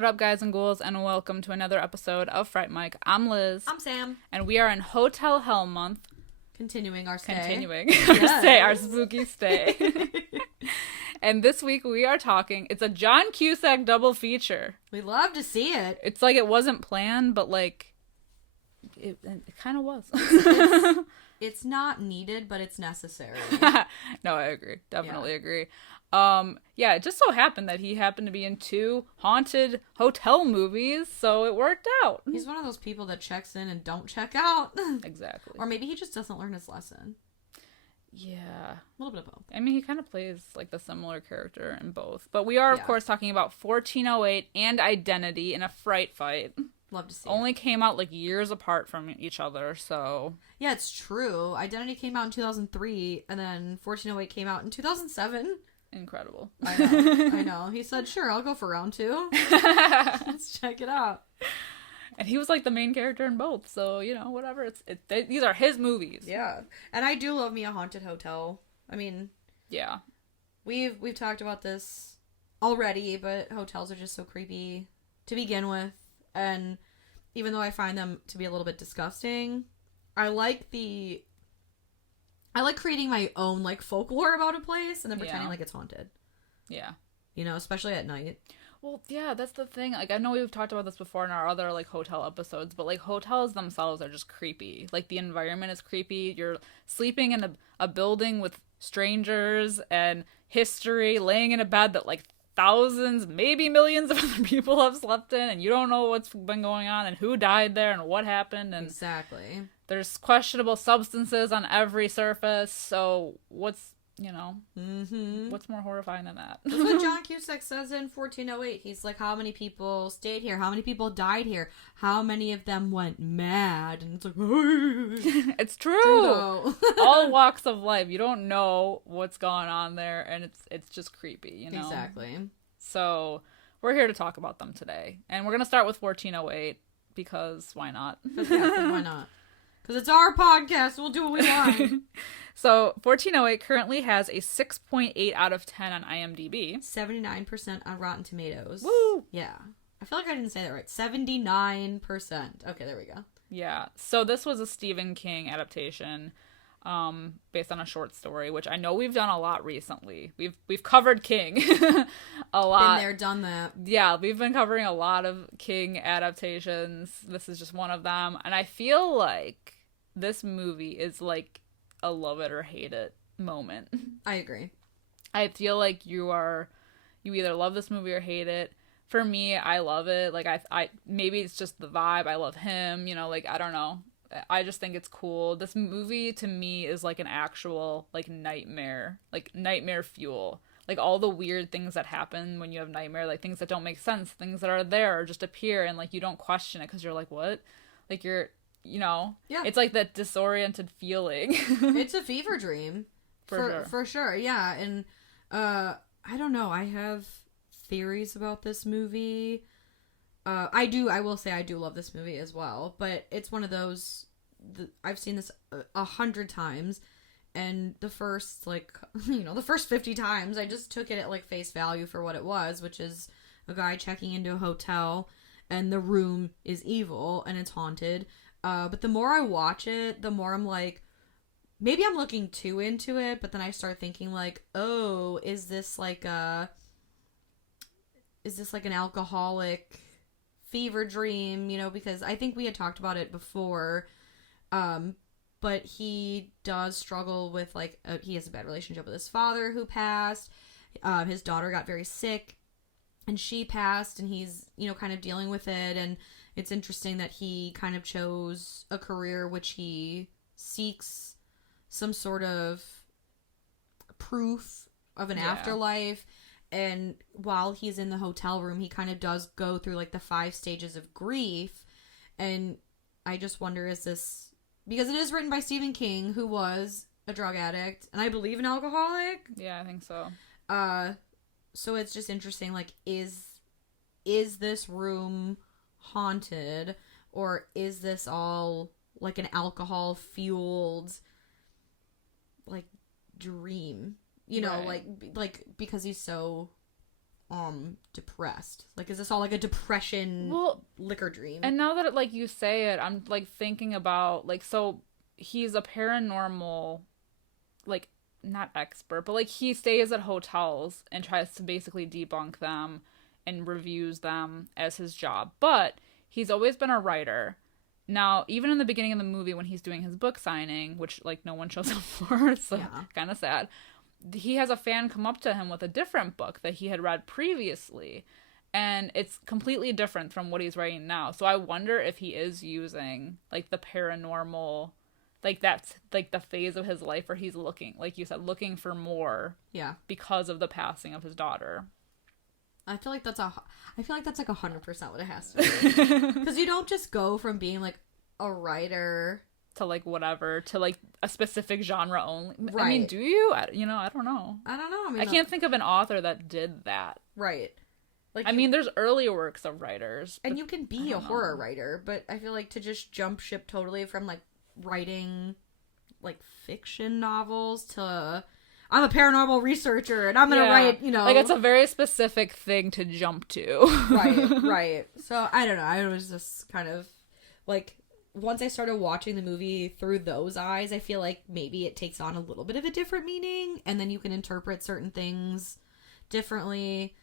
What up, guys and ghouls, and welcome to another episode of Fright Mic. I'm Liz. I'm Sam. And we are in Hotel Hell month. Continuing our stay. Our spooky stay. And this week we are talking, it's a John Cusack double feature. We love to see it. It's like it wasn't planned, but like, it kind of was. It's not needed, but it's necessary. No, I agree. Definitely agree. Yeah, it just so happened that he happened to be in 2 haunted hotel movies, so it worked out. He's one of those people that checks in and don't check out. Exactly. Or maybe he just doesn't learn his lesson. Yeah. A little bit of both. I mean, he kind of plays like the similar character in both. But we are, of course, talking about 1408 and Identity in a fright fight. Love to see Only came out like years apart from each other, so... Yeah, it's true. Identity came out in 2003, and then 1408 came out in 2007. Incredible. I know. He said, sure, I'll go for round 2. Let's check it out. And he was like the main character in both, so, you know, whatever. These are his movies. Yeah. And I do love me a haunted hotel. I mean... Yeah. We've talked about this already, but hotels are just so creepy to begin with. And even though I find them to be a little bit disgusting, I like creating my own, like, folklore about a place and then pretending like it's haunted. Yeah. You know, especially at night. Well, yeah, that's the thing. Like, I know we've talked about this before in our other, like, hotel episodes, but, like, hotels themselves are just creepy. Like, the environment is creepy. You're sleeping in a building with strangers and history, laying in a bed that, like, thousands, maybe millions of other people have slept in, and you don't know what's been going on and who died there and what happened. And exactly. There's questionable substances on every surface, so what's, you know, what's more horrifying than that? That's what John Cusack says in 1408. He's like, how many people stayed here? How many people died here? How many of them went mad? And it's like, it's true. All walks of life. You don't know what's going on there, and it's just creepy, you know? Exactly. So we're here to talk about them today. And we're going to start with 1408, because why not? Why not? Because it's our podcast. We'll do what we want. So 1408 currently has a 6.8 out of 10 on IMDb. 79% on Rotten Tomatoes. Woo! Yeah. I feel like I didn't say that right. 79%. Okay, there we go. Yeah. So this was a Stephen King adaptation based on a short story, which I know we've done a lot recently. We've covered King a lot. Been there, done that. Yeah, we've been covering a lot of King adaptations. This is just one of them. And I feel like this movie is like a love it or hate it moment. I agree. I feel like you either love this movie or hate it. For me, I love it. Like I maybe it's just the vibe. I love him, you know, like I don't know. I just think it's cool. This movie to me is like an actual like nightmare fuel. Like all the weird things that happen when you have nightmare, like things that don't make sense, things that are there or just appear and like you don't question it because you're like, what? Like you're, you know, yeah. It's like that disoriented feeling. It's a fever dream. For sure. Yeah. And I don't know. I have theories about this movie. I will say I do love this movie as well, but it's one of those, I've seen this 100 times, and the first, like, you know, the first 50 times, I just took it at, like, face value for what it was, which is a guy checking into a hotel, and the room is evil, and it's haunted, but the more I watch it, the more I'm like, maybe I'm looking too into it, but then I start thinking, like, oh, is this like an alcoholic fever dream, you know, because I think we had talked about it before, but he does struggle with, like, he has a bad relationship with his father who passed, his daughter got very sick, and she passed, and he's, you know, kind of dealing with it, and it's interesting that he kind of chose a career which he seeks some sort of proof of an afterlife. And while he's in the hotel room, he kind of does go through, like, the 5 stages of grief. And I just wonder, is this... Because it is written by Stephen King, who was a drug addict, and I believe an alcoholic. Yeah, I think so. So it's just interesting, like, is this room haunted? Or is this all, like, an alcohol-fueled, like, dream? You know, right. like because he's so depressed? Like, is this all like a depression liquor dream? And now that like you say it, I'm like thinking about like, so he's a paranormal, like, not expert, but like he stays at hotels and tries to basically debunk them and reviews them as his job. But he's always been a writer. Now, even in the beginning of the movie when he's doing his book signing, which like no one shows up for, so kind of sad, he has a fan come up to him with a different book that he had read previously, and it's completely different from what he's writing now. So I wonder if he is using like the paranormal, like that's like the phase of his life where he's looking, like you said, looking for more, because of the passing of his daughter. I feel like that's like 100% what it has to be. Because you don't just go from being like a writer to like whatever, to like a specific genre only. Right. I mean, do you? I don't know. I mean, I can't think of an author that did that. Right. Like, I mean, there's earlier works of writers. And you can be a horror writer, but I feel like to just jump ship totally from like writing like fiction novels to I'm a paranormal researcher and I'm gonna write, like it's a very specific thing to jump to. right. So I don't know. I was just kind of like, once I started watching the movie through those eyes, I feel like maybe it takes on a little bit of a different meaning, and then you can interpret certain things differently.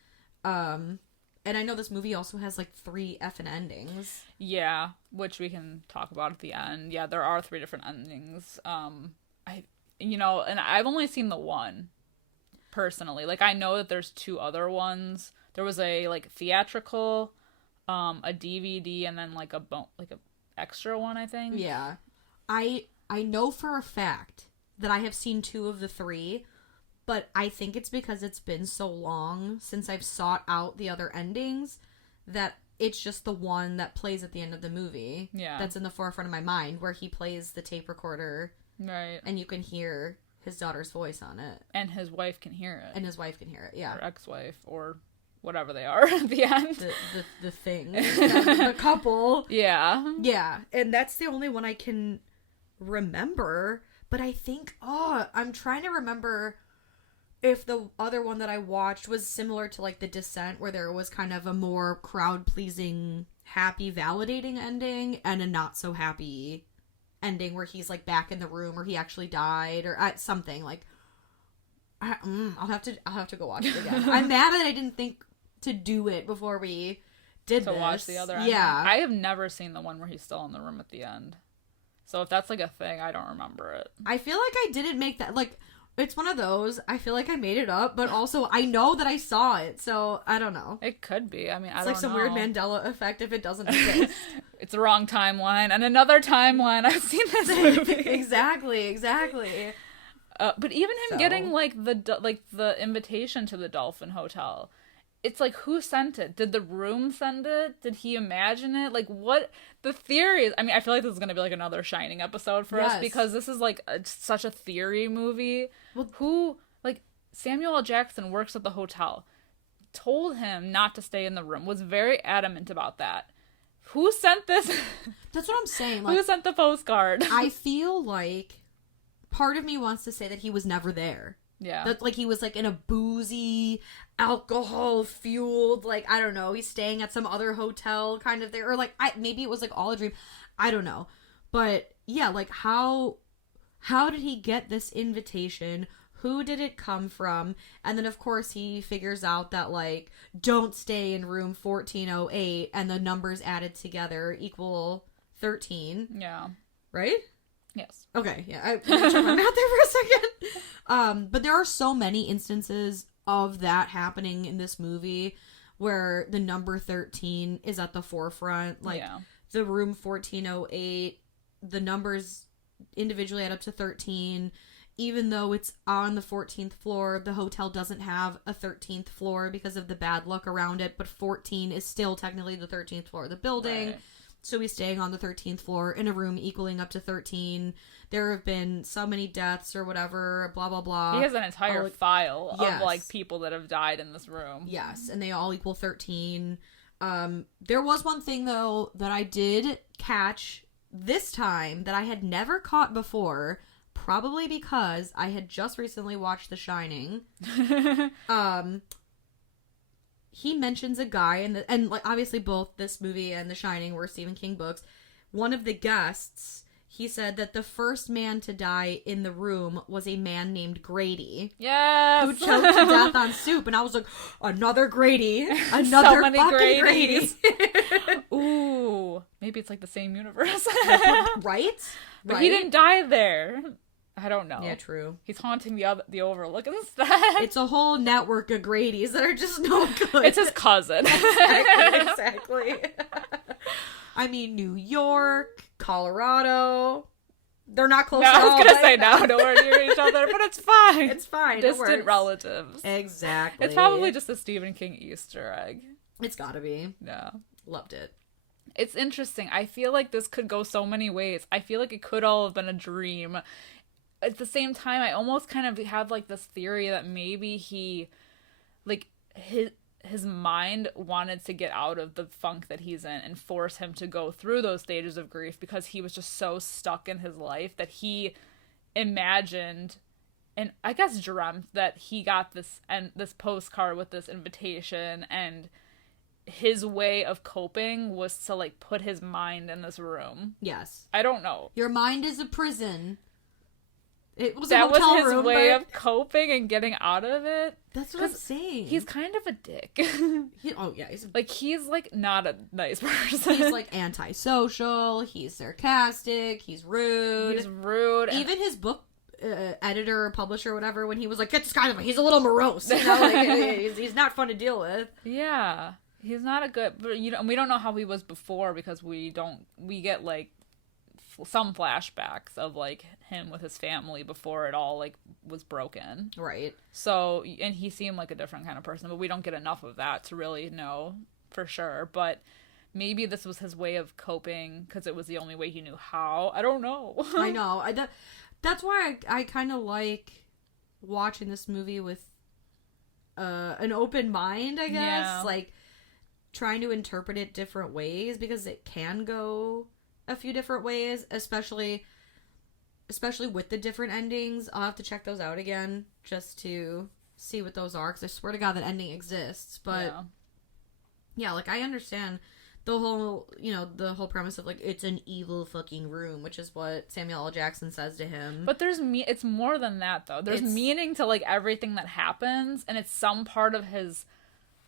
And I know this movie also has like 3 effing endings. Yeah, which we can talk about at the end. Yeah, there are 3 different endings. And I've only seen the one personally. Like, I know that there's 2 other ones. There was a like theatrical, a DVD, and then like a extra one, I think. Yeah. I know for a fact that I have seen 2 of the 3, but I think it's because it's been so long since I've sought out the other endings that it's just the one that plays at the end of the movie. Yeah. That's in the forefront of my mind, where he plays the tape recorder. Right. And you can hear his daughter's voice on it. And his wife can hear it. Yeah. Or ex-wife, or whatever they are at the end. The thing. The couple. Yeah. Yeah. And that's the only one I can remember. But I think, I'm trying to remember if the other one that I watched was similar to like The Descent, where there was kind of a more crowd-pleasing, happy, validating ending, and a not-so-happy ending where he's like back in the room, or he actually died, or something. Like, I'll have to go watch it again. I'm mad that I didn't think to do it before we did to watch the other ending. Yeah, I have never seen the one where he's still in the room at the end. So if that's like a thing, I don't remember it. I feel like I didn't make that, like, it's one of those, I feel like I made it up, but also I know that I saw it, so I don't know. It could be. I mean, I don't know. It's like some weird Mandela effect if it doesn't exist. It's the wrong timeline, and another timeline. I've seen this movie. Exactly. But even him getting like the invitation to the Dolphin Hotel, it's like, who sent it? Did the room send it? Did he imagine it? Like, what the theory is? I mean, I feel like this is gonna be like another Shining episode for us, because this is like such a theory movie. Well, who, like, Samuel L. Jackson works at the hotel, told him not to stay in the room, was very adamant about that. Who sent this? That's what I'm saying. Like, who sent the postcard? I feel like part of me wants to say that he was never there. Yeah. That, like, he was, like, in a boozy, alcohol-fueled, like, I don't know, he's staying at some other hotel kind of there. Or, like, maybe it was, like, all a dream. I don't know. But, yeah, like, how did he get this invitation? Who did it come from? And then, of course, he figures out that, like, don't stay in room 1408, and the numbers added together equal 13. Yeah. Right? Yes. Okay, yeah, I checked my math there for a second. But there are so many instances of that happening in this movie where the number 13 is at the forefront. Like, the room 1408, the numbers individually add up to 13. Even though it's on the 14th floor, the hotel doesn't have a 13th floor because of the bad luck around it, but 14 is still technically the 13th floor of the building. Right. So he's staying on the 13th floor in a room equaling up to 13. There have been so many deaths or whatever, blah, blah, blah. He has an entire file of, like, people that have died in this room. Yes, and they all equal 13. There was one thing, though, that I did catch this time that I had never caught before, probably because I had just recently watched The Shining. he mentions a guy, and like obviously both this movie and The Shining were Stephen King books. One of the guests, he said that the first man to die in the room was a man named Grady. Yes! Who choked to death on soup. And I was like, another Grady. Another so many fucking Gradys. Ooh. Maybe it's like the same universe. Right? But he didn't die there. I don't know. Yeah, true. He's haunting the Overlook instead. It's a whole network of Gradys that are just no good. It's his cousin. Exactly. I mean, New York, Colorado. They're not close at all. I was going to say nowhere near each other, but it's fine. It's fine. Distant relatives. Exactly. It's probably just a Stephen King Easter egg. It's gotta be. Yeah. Loved it. It's interesting. I feel like this could go so many ways. I feel like it could all have been a dream. At the same time, I almost kind of have like this theory that maybe he, like, his mind wanted to get out of the funk that he's in and force him to go through those stages of grief because he was just so stuck in his life that he imagined and I guess dreamt that he got this postcard with this invitation, and his way of coping was to like put his mind in this room. Yes. I don't know. Your mind is a prison. It was that a hotel was his room, way but... of coping and getting out of it. That's what I'm saying. He's kind of a dick. He's like not a nice person. He's like antisocial. He's sarcastic. He's rude. Even his book editor or publisher or whatever, when he was like, "Get this guy," he's a little morose. You know, like, he's not fun to deal with. Yeah, he's not a good. But we don't know how he was before because we get like some flashbacks of like him with his family before it all like was broken. Right. So, and he seemed like a different kind of person, but we don't get enough of that to really know for sure. But maybe this was his way of coping because it was the only way he knew how. I don't know. I know. That's why I kind of like watching this movie with an open mind, I guess. Yeah. Like trying to interpret it different ways because it can go a few different ways, especially with the different endings. I'll have to check those out again just to see what those are, because I swear to God that ending exists. But yeah, like I understand the whole premise of like it's an evil fucking room, which is what Samuel L. Jackson says to him. But it's more than that though. There's meaning to like everything that happens, and it's some part of his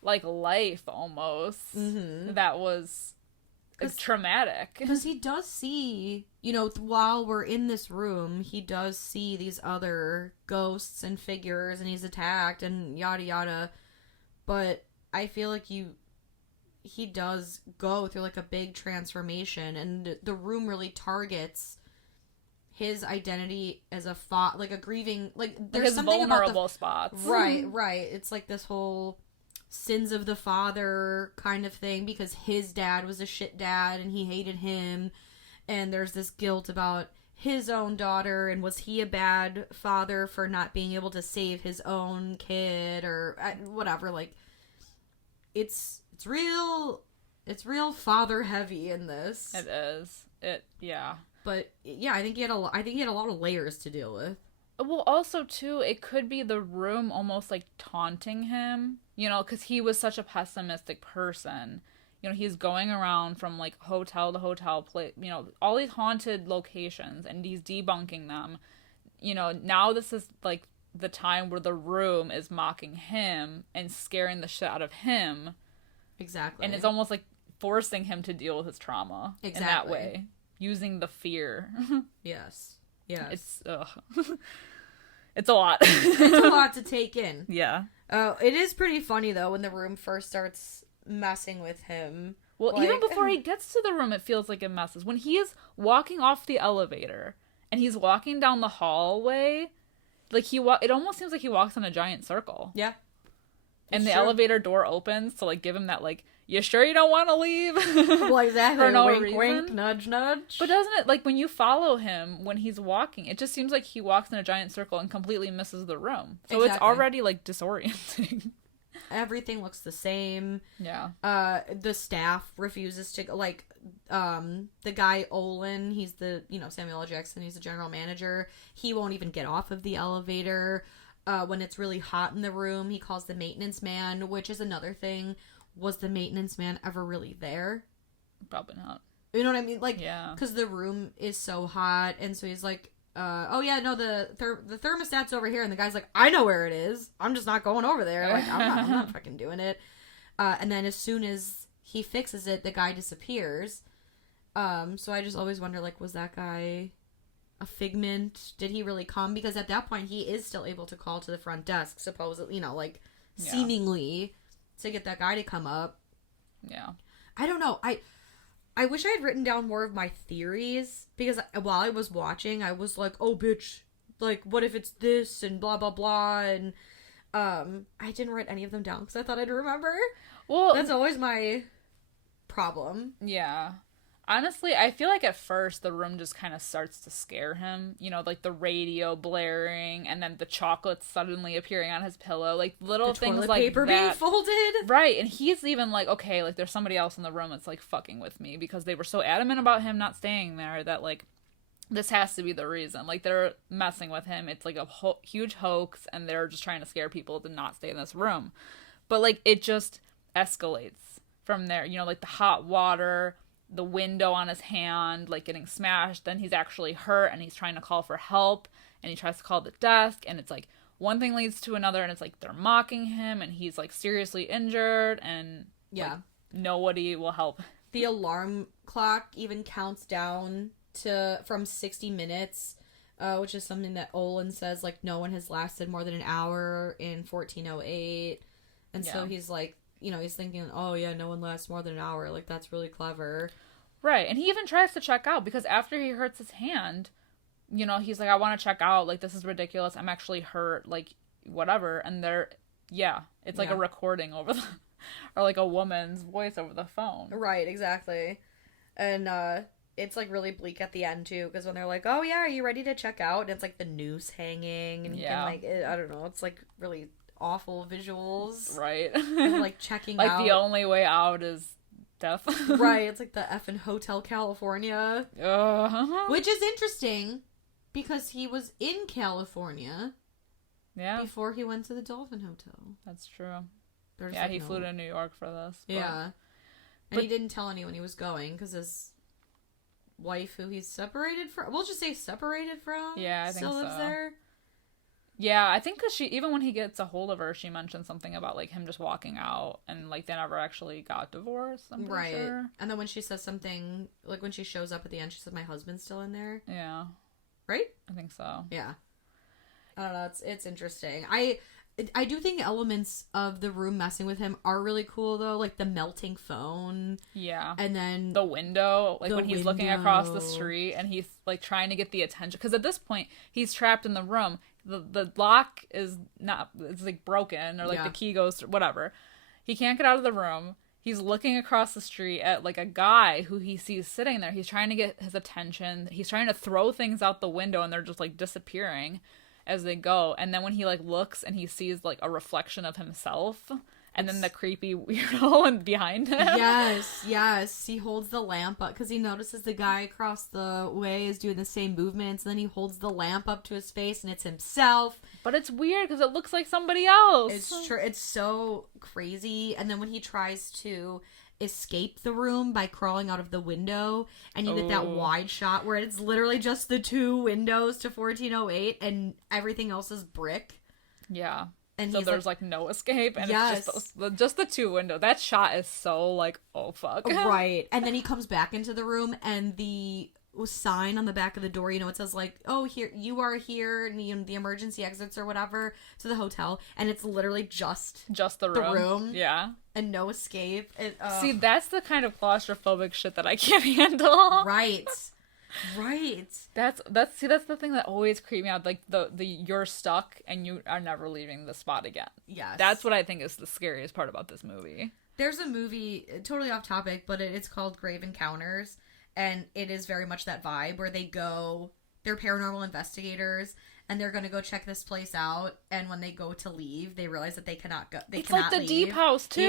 like life almost that was traumatic. Because he does see, while we're in this room, he does see these other ghosts and figures, and he's attacked and yada yada. But I feel like he does go through like a big transformation, and the room really targets his identity as a like a grieving, like there's his something vulnerable about spots. Right. It's like this whole sins of the father kind of thing, because his dad was a shit dad and he hated him, and there's this guilt about his own daughter, and was he a bad father for not being able to save his own kid or whatever. Like it's real father heavy in this. It is. But yeah, I think he had a lot of layers to deal with. Well, also, too, it could be the room almost, like, taunting him, because he was such a pessimistic person. He's going around from, like, hotel to hotel, all these haunted locations, and he's debunking them. Now this is, like, the time where the room is mocking him and scaring the shit out of him. Exactly. And it's almost, like, forcing him to deal with his trauma in that way, using the fear. Yes. It's a lot. It's a lot to take in. Yeah. It is pretty funny, though, when the room first starts messing with him. Well, like, even before he gets to the room, it feels like it messes. When he is walking off the elevator and he's walking down the hallway, like it almost seems like he walks in a giant circle. Yeah. And the elevator door opens to, like, give him that, like, you sure you don't want to leave? Well, exactly. For no wink, reason. Wink, nudge, nudge. But doesn't it, like, when you follow him, when he's walking, it just seems like he walks in a giant circle and completely misses the room. So It's already, like, disorienting. Everything looks the same. Yeah. The staff refuses to, like, the guy, Olin, he's the, Samuel L. Jackson, he's the general manager. He won't even get off of the elevator. when it's really hot in the room, he calls the maintenance man, which is another thing. Was the maintenance man ever really there? Probably not. You know what I mean? Like, yeah, because the room is so hot, and so he's like, oh yeah, no, the thermostat's over here, and the guy's like, I know where it is. I'm just not going over there. Like, I'm not fucking doing it. And then as soon as he fixes it, the guy disappears. So I just always wonder, like, was that guy a figment? Did he really come? Because at that point, he is still able to call to the front desk, supposedly, you know, like, seemingly, to get that guy to come up. Yeah. I don't know. I wish I had written down more of my theories, because while I was watching, I was like, oh, bitch, like, what if it's this, and blah, blah, blah, and, I didn't write any of them down, because I thought I'd remember. Well, that's always my problem. Yeah. Honestly, I feel like at first the room just kind of starts to scare him. You know, like the radio blaring and then the chocolates suddenly appearing on his pillow. Like little things like that. Toilet paper being folded. Right. And he's even like, okay, like there's somebody else in the room that's like fucking with me, because they were so adamant about him not staying there that like this has to be the reason. Like they're messing with him. It's like a huge hoax, and they're just trying to scare people to not stay in this room. But like it just escalates from there. You know, like the hot water, the window on his hand, like getting smashed. Then he's actually hurt and he's trying to call for help, and he tries to call the desk, and it's like one thing leads to another, and it's like they're mocking him, and he's like seriously injured, and like, nobody will help. The alarm clock even counts down from 60 minutes, which is something that Olin says, like, no one has lasted more than an hour in 1408. And so he's like, you know, he's thinking, oh yeah, no one lasts more than an hour. Like, that's really clever. Right. And he even tries to check out, because after he hurts his hand, you know, he's like, I want to check out. Like, this is ridiculous. I'm actually hurt. Like, whatever. And it's like a recording over the, or like a woman's voice over the phone. Right, exactly. And, it's like really bleak at the end too, because when they're like, oh yeah, are you ready to check out? And it's like the noose hanging, and like, I don't know, it's like really awful visuals. Right. And, like, checking like, out. the only way out is death. Right, it's like the effing Hotel California. Which is interesting, because he was in California before he went to the Dolphin Hotel. That's true. He Like flew to New York for this. But... Yeah. And he didn't tell anyone he was going, because his wife, who he's separated from, we'll just say separated from, I think still lives there. Yeah, I think because even when he gets a hold of her, she mentioned something about, like, him just walking out, and, like, they never actually got divorced, I'm pretty sure. And then when she says something, like, when she shows up at the end, she said, my husband's still in there. Yeah. Right? I think so. Yeah. I don't know, it's interesting. I do think elements of the room messing with him are really cool, though, like the melting phone. Yeah. And then the window, like when he's looking across the street and he's like trying to get the attention, because at this point he's trapped in the room. The lock is not, it's like broken, or like the key goes through, whatever. He can't get out of the room. He's looking across the street at like a guy who he sees sitting there. He's trying to get his attention. He's trying to throw things out the window, and they're just like disappearing as they go. And then when he like looks and he sees like a reflection of himself, and then the creepy weirdo and behind him. Yes. He holds the lamp up because he notices the guy across the way is doing the same movements, and then he holds the lamp up to his face, and it's himself. But it's weird because it looks like somebody else. It's true. It's so crazy. And then when he tries to escape the room by crawling out of the window, and you get that wide shot where it's literally just the two windows to 1408 and everything else is brick. Yeah. And so there's like no escape, and it's just the two windows. That shot is so like, oh fuck. Right. And then he comes back into the room, and the sign on the back of the door, you know, it says like, oh, here, you are here, and you know, the emergency exits or whatever to the hotel, and it's literally just the room. Yeah. And no escape. See, that's the kind of claustrophobic shit that I can't handle. Right. That's the thing that always creeped me out. Like the you're stuck and you are never leaving the spot again. Yes. That's what I think is the scariest part about this movie. There's a movie, totally off topic, but it's called Grave Encounters, and it is very much that vibe where they're paranormal investigators, and they're going to go check this place out, and when they go to leave, they realize that they cannot go. It's like the Deep House, too.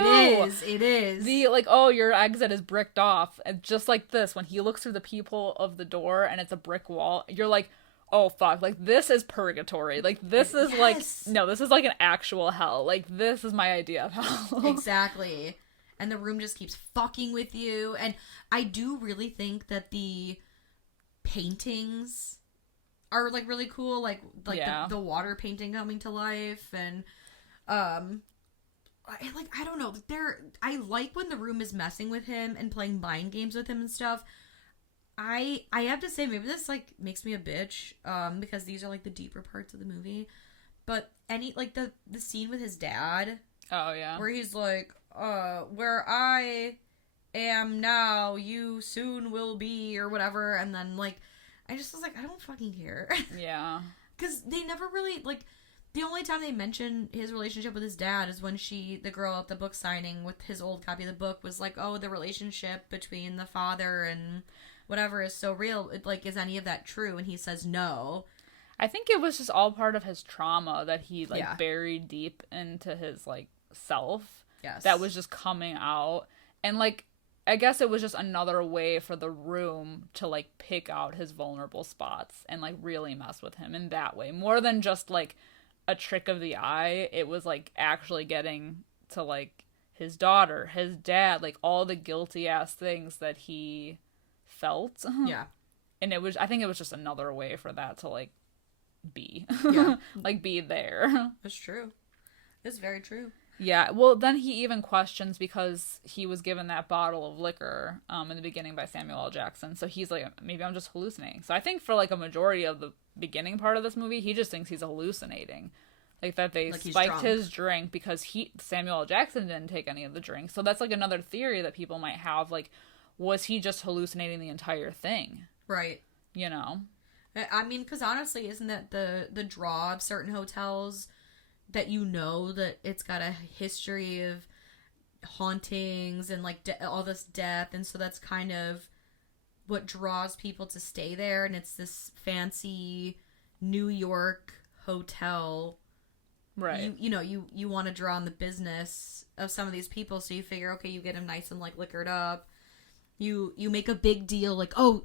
It is. The, like, oh, your exit is bricked off. And just like this, when he looks through the peephole of the door, and it's a brick wall, you're like, oh fuck, like this is purgatory. Like this is like, no, this is like an actual hell. Like this is my idea of hell. Exactly. And the room just keeps fucking with you. And I do really think that the paintings are like really cool. Like the water painting coming to life. And I don't know. I like when the room is messing with him and playing mind games with him and stuff. I have to say, maybe this like makes me a bitch, because these are like the deeper parts of the movie. But the scene with his dad. Oh yeah. Where he's like, where I am now, you soon will be, or whatever. And then like, I just was like, I don't fucking care. Yeah. Because they never really like. The only time they mention his relationship with his dad is when the girl at the book signing with his old copy of the book was like, oh, the relationship between the father and whatever is so real. Like, is any of that true? And he says no. I think it was just all part of his trauma that he like buried deep into his like self. Yes. That was just coming out. And like, I guess it was just another way for the room to like pick out his vulnerable spots and like really mess with him in that way. More than just like a trick of the eye. It was like actually getting to like his daughter, his dad, like all the guilty ass things that he felt. Yeah. And I think it was just another way for that to like be. Yeah. Like be there. That's true. It's very true. Yeah, well, then he even questions because he was given that bottle of liquor in the beginning by Samuel L. Jackson. So he's like, maybe I'm just hallucinating. So I think for like a majority of the beginning part of this movie, he just thinks he's hallucinating. Like that they spiked his drink because Samuel L. Jackson didn't take any of the drink. So that's like another theory that people might have. Like, was he just hallucinating the entire thing? Right. You know? I mean, because honestly, isn't that the draw of certain hotels? That you know that it's got a history of hauntings and like all this death, and so that's kind of what draws people to stay there. And it's this fancy New York hotel, right? You want to draw on the business of some of these people, so you figure, okay, you get them nice and like liquored up. You make a big deal, like, oh,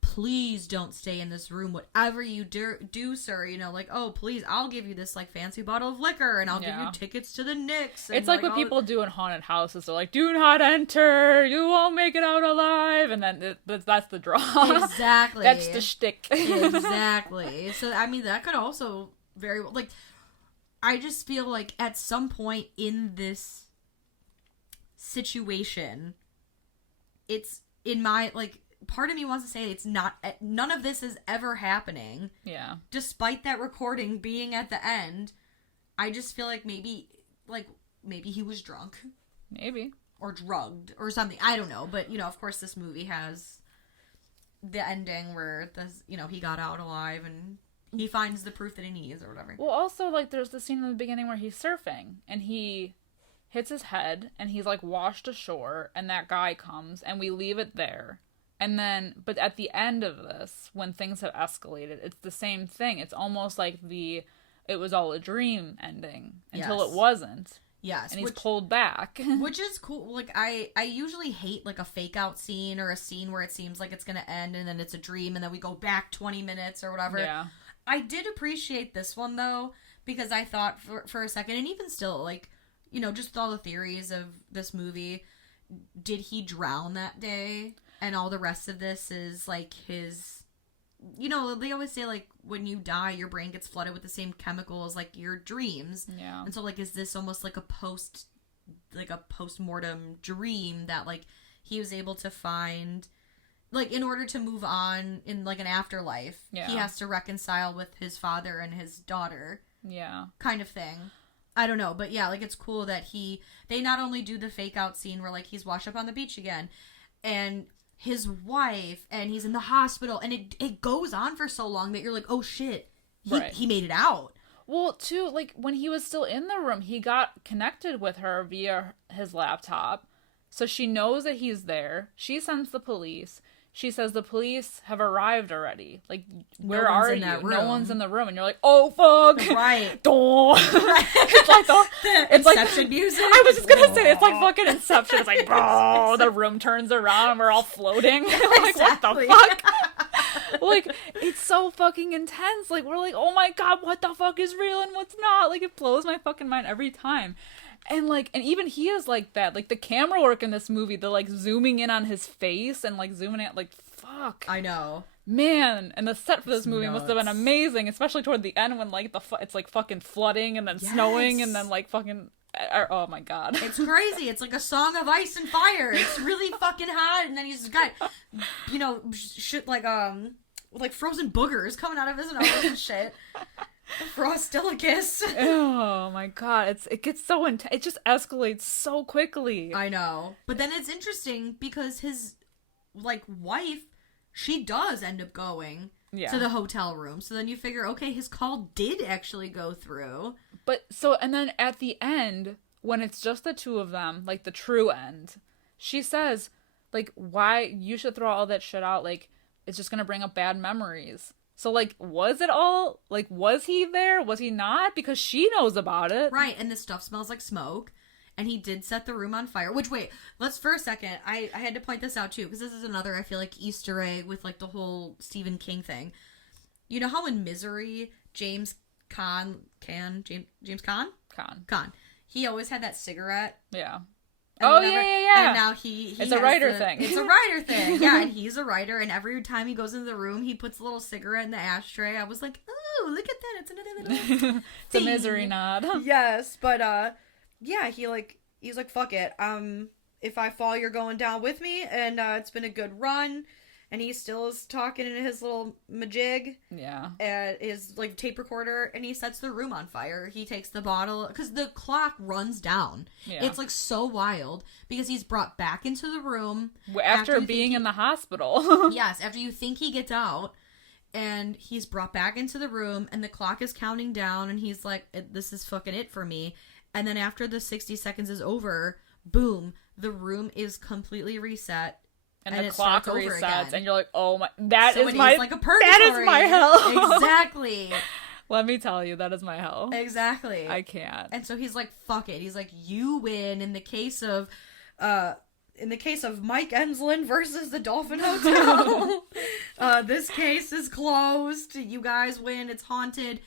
please don't stay in this room. Whatever you do, sir, like, oh, please, I'll give you this, like, fancy bottle of liquor, and I'll give you tickets to the Knicks. It's like what people do in haunted houses. They're like, do not enter. You won't make it out alive. And then that's the draw. Exactly. That's the shtick. Exactly. So, I mean, that could also very well, like, I just feel like at some point in this situation, it's in my, like, part of me wants to say none of this is ever happening. Yeah. Despite that recording being at the end, I just feel like maybe he was drunk. Maybe. Or drugged or something. I don't know. But, of course this movie has the ending where he got out alive and he finds the proof that he needs or whatever. Well, also, like, there's the scene in the beginning where he's surfing and he hits his head and he's, like, washed ashore and that guy comes and we leave it there. And then, but at the end of this, when things have escalated, it's the same thing. It's almost like it was all a dream ending until it wasn't. Yes. And he's pulled back. Which is cool. Like, I usually hate, like, a fake out scene or a scene where it seems like it's going to end and then it's a dream and then we go back 20 minutes or whatever. Yeah. I did appreciate this one, though, because I thought for a second, and even still, like, just all the theories of this movie, did he drown that day? And all the rest of this is, like, his... they always say, like, when you die, your brain gets flooded with the same chemicals, like, your dreams. Yeah. And so, like, is this almost like a post-mortem dream that, like, he was able to find... Like, in order to move on in, like, an afterlife, he has to reconcile with his father and his daughter. Yeah. Kind of thing. I don't know. But, yeah, like, it's cool that they not only do the fake-out scene where, like, he's washed up on the beach again, and... his wife, and he's in the hospital, and it goes on for so long that you're like, oh shit, he made it out. Well, too, like, when he was still in the room, he got connected with her via his laptop, so she knows that he's there. She sends the police. She says the police have arrived already. Like, where are you? No one's in the room. And you're like, oh, fuck. Right. It's like the Inception music. I was just going to say, it's like fucking Inception. It's like, bro, the room turns around and we're all floating. Like, what the fuck? Like, it's so fucking intense. Like, we're like, oh my god, what the fuck is real and what's not? Like, it blows my fucking mind every time. And like, and even he is like that. Like, the camera work in this movie, the like zooming in on his face and like zooming out, like, fuck. I know. Man, and the set for this It's movie nuts. must have been amazing, especially toward the end when like it's like fucking flooding and then snowing and then like fucking oh my god. It's crazy. It's like a song of ice and fire. It's really fucking hot, and then he's got, you know, shit like frozen boogers coming out of his nose and shit. Frostilicus. Oh my god, it gets so intense. It just escalates so quickly. I know. But then it's interesting because his like wife, she does end up going to the hotel room. So then you figure, okay, his call did actually go through. But so, and then at the end, when it's just the two of them, like the true end, she says, like, why you should throw all that shit out, like, it's just gonna bring up bad memories. So, like, was it all, like, was he there? Was he not? Because she knows about it. Right, and this stuff smells like smoke. And he did set the room on fire. Which, wait, let's for a second, I had to point this out too, because this is another, I feel like, Easter egg with, like, the whole Stephen King thing. You know how in Misery, James Caan, he always had that cigarette? Yeah. And oh, whatever. yeah. And now he it's a writer thing. It's a writer thing. Yeah, and he's a writer, and every time he goes into the room, he puts a little cigarette in the ashtray. I was like, oh, look at that. It's another little it's a Misery nod. Yes, but, yeah, he's like, fuck it. If I fall, you're going down with me, and, it's been a good run. And he still is talking in his little majig. Yeah. At his, like, tape recorder, and he sets the room on fire. He takes the bottle, because the clock runs down. Yeah. It's, like, so wild, because he's brought back into the room. After being in the hospital. Yes, after you think he gets out, and he's brought back into the room, and the clock is counting down, and he's like, this is fucking it for me. And then after the 60 seconds is over, boom, the room is completely reset. And the clock resets, and you're like, "Oh my, like a purgatory. That is my hell." Exactly. Let me tell you, that is my hell. Exactly. I can't. And so he's like, "Fuck it." He's like, "You win." In the case of Mike Enslin versus the Dolphin Hotel, this case is closed. You guys win. It's haunted.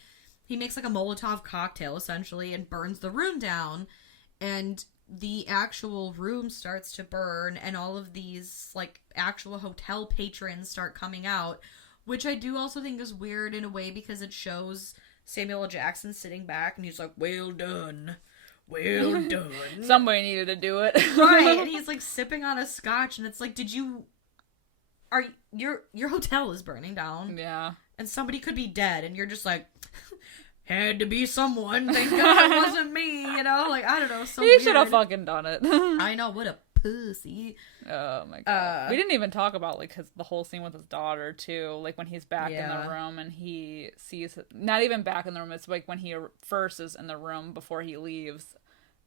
He makes like a Molotov cocktail essentially and burns the room down, and the actual room starts to burn, and all of these, like, actual hotel patrons start coming out, which I do also think is weird in a way, because it shows Samuel L. Jackson sitting back, and he's like, well done. Well done. Somebody needed to do it. Right, and he's, like, sipping on a scotch, and it's like, your hotel is burning down. Yeah. And somebody could be dead, and you're just like... Had to be someone. Thank God it wasn't me, you know? Like, I don't know. So he should have fucking done it. I know, what a pussy. Oh my god. We didn't even talk about, like, the whole scene with his daughter, too. Like, when he's back in the room and he sees... Not even back in the room. It's, like, when he first is in the room before he leaves.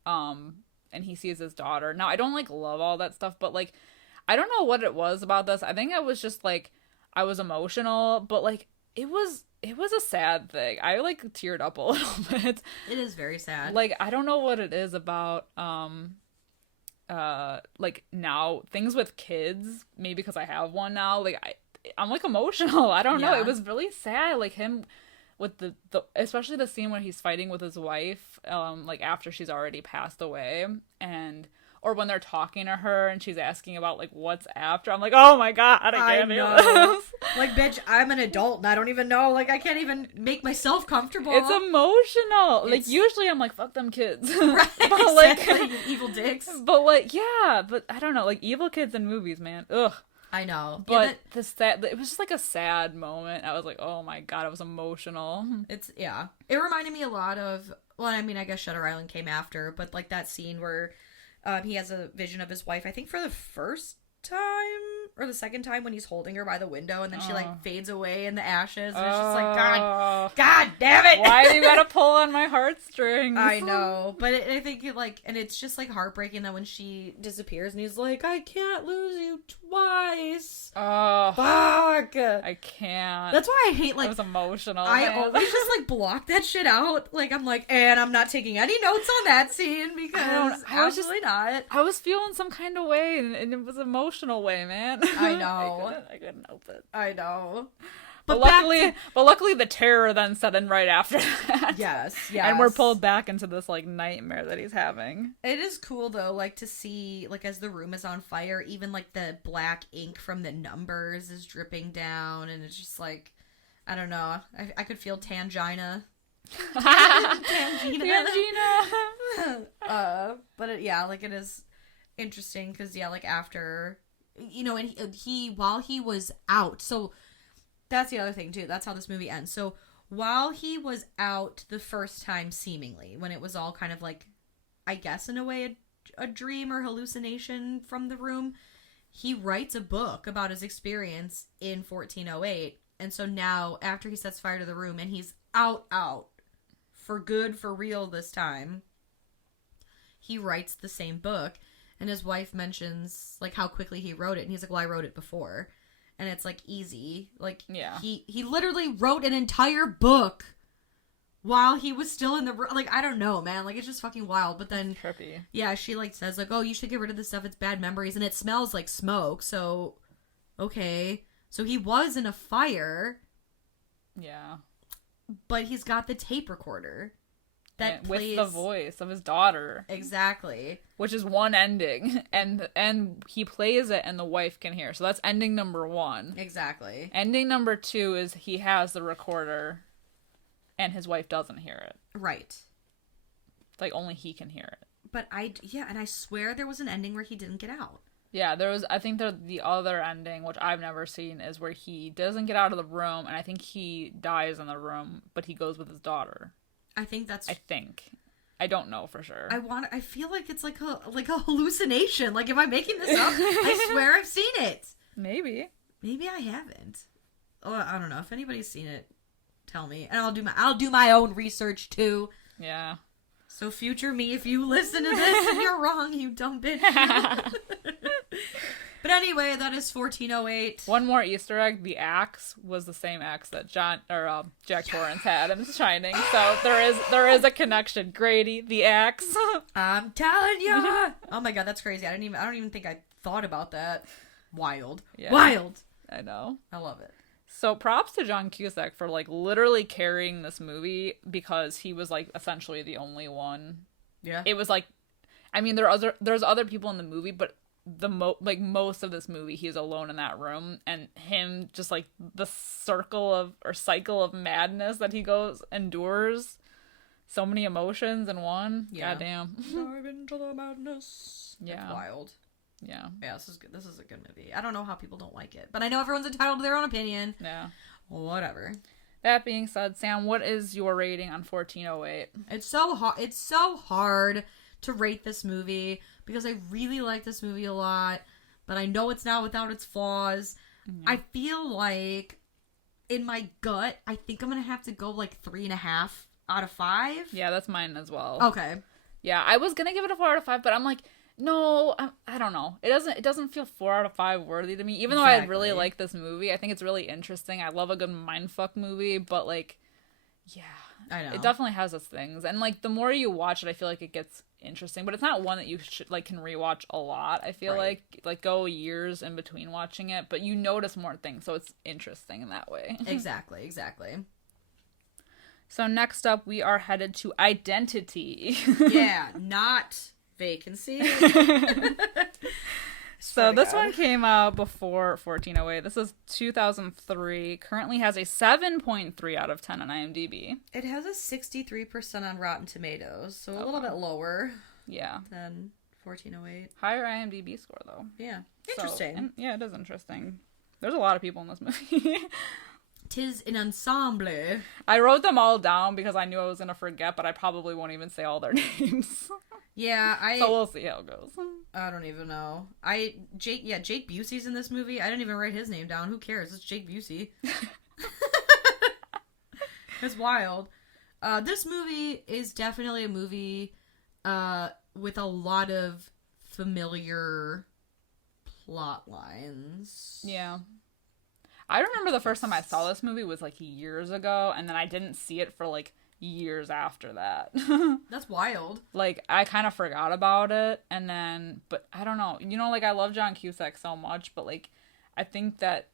And he sees his daughter. Now, I don't, like, love all that stuff, but, like, I don't know what it was about this. I think I was just, like... I was emotional, but, like, it was a sad thing. I, like, teared up a little bit. It is very sad. Like, I don't know what it is about, like, now, things with kids, maybe because I have one now, like, I'm, like, emotional. I don't know. It was really sad, like, him with the especially the scene where he's fighting with his wife, like, after she's already passed away, or when they're talking to her and she's asking about, like, what's after. I'm like, oh my god, I can't do this. Like, bitch, I'm an adult and I don't even know. Like, I can't even make myself comfortable. It's emotional. Like, usually I'm like, fuck them kids. Right, but, like, exactly, you evil dicks. But, like, yeah, but I don't know. Like, evil kids in movies, man. Ugh. I know. But it was just, like, a sad moment. I was like, oh my god, I was emotional. It reminded me a lot of, well, I mean, I guess Shutter Island came after, but, like, that scene where... he has a vision of his wife, I think for the first time or the second time, when he's holding her by the window and then she, like, fades away in the ashes. And it's just like, God damn it! Why do you gotta pull on my heartstrings? I know, but I think and it's just like heartbreaking that when she disappears and he's like, I can't lose you twice. Oh, fuck! I can't. That's why I hate It was emotional. I man. always just like block that shit out. Like I'm like, and I'm not taking any notes on that scene because absolutely not. I was feeling some kind of way, and it was an emotional way, man. I know. I couldn't help it. I know. But luckily, the terror then set in right after that. Yes. And we're pulled back into this like nightmare that he's having. It is cool though, like to see like as the room is on fire, even like the black ink from the numbers is dripping down, and it's just like, I don't know. I could feel Tangina. Tangina. But it is interesting because like after, and he while he was out, so. That's the other thing, too. That's how this movie ends. So, while he was out the first time, seemingly, when it was all kind of like, I guess in a way, a dream or hallucination from the room, he writes a book about his experience in 1408. And so now, after he sets fire to the room, and he's out, for good, for real this time, he writes the same book. And his wife mentions, like, how quickly he wrote it. And he's like, well, I wrote it before. And it's, like, easy. Like, yeah. He literally wrote an entire book while he was still in the... Like, I don't know, man. Like, it's just fucking wild. But then... Trippy. Yeah, she, like, says, like, oh, you should get rid of this stuff. It's bad memories. And it smells like smoke. So, okay. So he was in a fire. Yeah. But he's got the tape recorder. That plays... With the voice of his daughter. Exactly. Which is one ending. And he plays it and the wife can hear. So that's ending number 1. Exactly. Ending number 2 is he has the recorder and his wife doesn't hear it. Right. Like only he can hear it. But and I swear there was an ending where he didn't get out. Yeah, I think the other ending, which I've never seen, is where he doesn't get out of the room and I think he dies in the room, but he goes with his daughter. I think. I don't know for sure. I feel like it's like a hallucination. Like, am I making this up? I swear I've seen it. Maybe I haven't. Oh, I don't know. If anybody's seen it, tell me, and I'll do my own research too. Yeah. So future me, if you listen to this and you're wrong, you dumb bitch. But anyway, that is 1408. One more Easter egg: the axe was the same axe that Jack Torrance had in The Shining. So there is a connection. Grady, the axe. I'm telling you. Oh my god, that's crazy. I don't even think I thought about that. Wild. Yeah, wild. I know. I love it. So props to John Cusack for like literally carrying this movie because he was like essentially the only one. Yeah. It was like, I mean, there's other people in the movie, but most of this movie he's alone in that room, and him just like the cycle of madness that he endures, so many emotions in one. Yeah. Goddamn. Dive into the madness. Yeah. That's wild. Yeah. Yeah, this is good. This is a good movie. I don't know how people don't like it, but I know everyone's entitled to their own opinion. Yeah. Whatever. That being said, Sam, what is your rating on 1408? It's so hard to rate this movie because I really like this movie a lot, but I know it's not without its flaws. Mm-hmm. I feel like in my gut, I think I'm gonna have to go like 3.5 out of 5. Yeah, that's mine as well. Okay. Yeah, I was gonna give it a 4 out of 5, but I'm like, no, I don't know. It doesn't feel 4 out of 5 worthy to me. Even though I really like this movie, I think it's really interesting. I love a good mindfuck movie, but like, yeah, I know it definitely has its things. And like, the more you watch it, I feel like it gets interesting. But it's not one that you should can rewatch a lot. I feel like go years in between watching it, but you notice more things, so it's interesting in that way. Exactly. So next up, we are headed to Identity. Yeah, not Vacancy. So this one came out before 1408. This is 2003. Currently has a 7.3 out of 10 on IMDb. It has a 63% on Rotten Tomatoes, so a little bit lower. Yeah. Than 1408. Higher IMDb score though. Yeah. Interesting. Yeah, it is interesting. There's a lot of people in this movie. 'Tis an ensemble. I wrote them all down because I knew I was gonna forget, but I probably won't even say all their names. Yeah, So we'll see how it goes. I don't even know. Jake Busey's in this movie. I didn't even write his name down. Who cares? It's Jake Busey. It's wild. This movie is definitely a movie with a lot of familiar plot lines. Yeah. I remember the first time I saw this movie was like years ago, and then I didn't see it for like years after that. That's wild. Like, I kind of forgot about it, and then, but I don't know. You know, like, I love John Cusack so much, but like, I think that,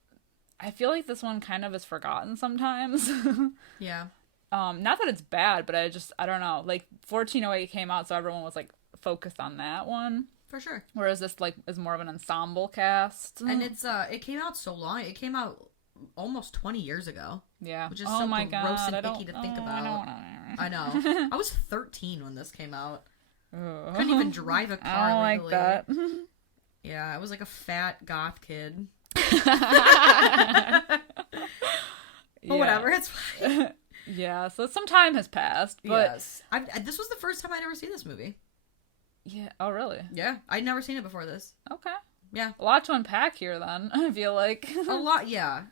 I feel like this one kind of is forgotten sometimes. Yeah. Not that it's bad, but I don't know. Like, 1408 came out, so everyone was like focused on that one. For sure. Whereas this, like, is more of an ensemble cast. And it came out so long. It came out almost 20 years ago. Yeah. Which is so my gross God, and icky to think about. I know. I was 13 when this came out. Ugh. Couldn't even drive a car I legally. like that. Yeah, I was like a fat goth kid. But whatever, it's fine. Yeah, so some time has passed, but... Yes. This was the first time I'd ever seen this movie. Yeah. Oh, really? Yeah. I'd never seen it before this. Okay. Yeah. A lot to unpack here, then, I feel like. A lot, yeah.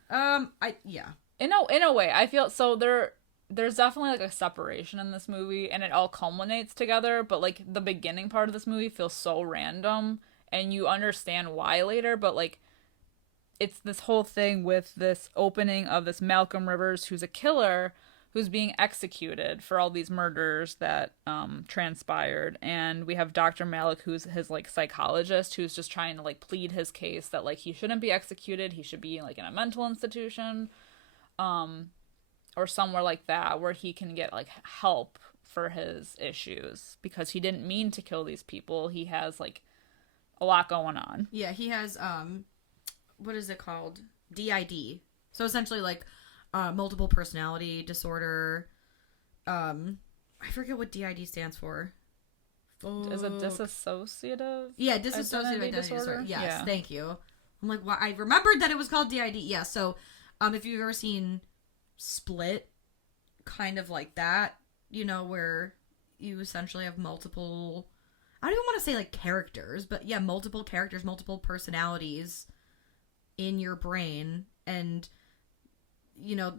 Yeah. In a way, I feel... So there's definitely, like, a separation in this movie, and it all culminates together, but, like, the beginning part of this movie feels so random, and you understand why later, but, like, it's this whole thing with this opening of this Malcolm Rivers, who's a killer, who's being executed for all these murders that transpired. And we have Dr. Malik, who's his, like, psychologist, who's just trying to, like, plead his case that, like, he shouldn't be executed. He should be, like, in a mental institution or somewhere like that where he can get, like, help for his issues because he didn't mean to kill these people. He has, like, a lot going on. Yeah, he has, what is it called? DID. So essentially, like, multiple personality disorder. I forget what DID stands for. Is it dissociative? Yeah, dissociative identity disorder. Yes, yeah. Thank you. I'm like, I remembered that it was called DID. Yeah, so if you've ever seen Split, kind of like that, you know, where you essentially have multiple, I don't even want to say like characters, but yeah, multiple characters, multiple personalities in your brain, and you know,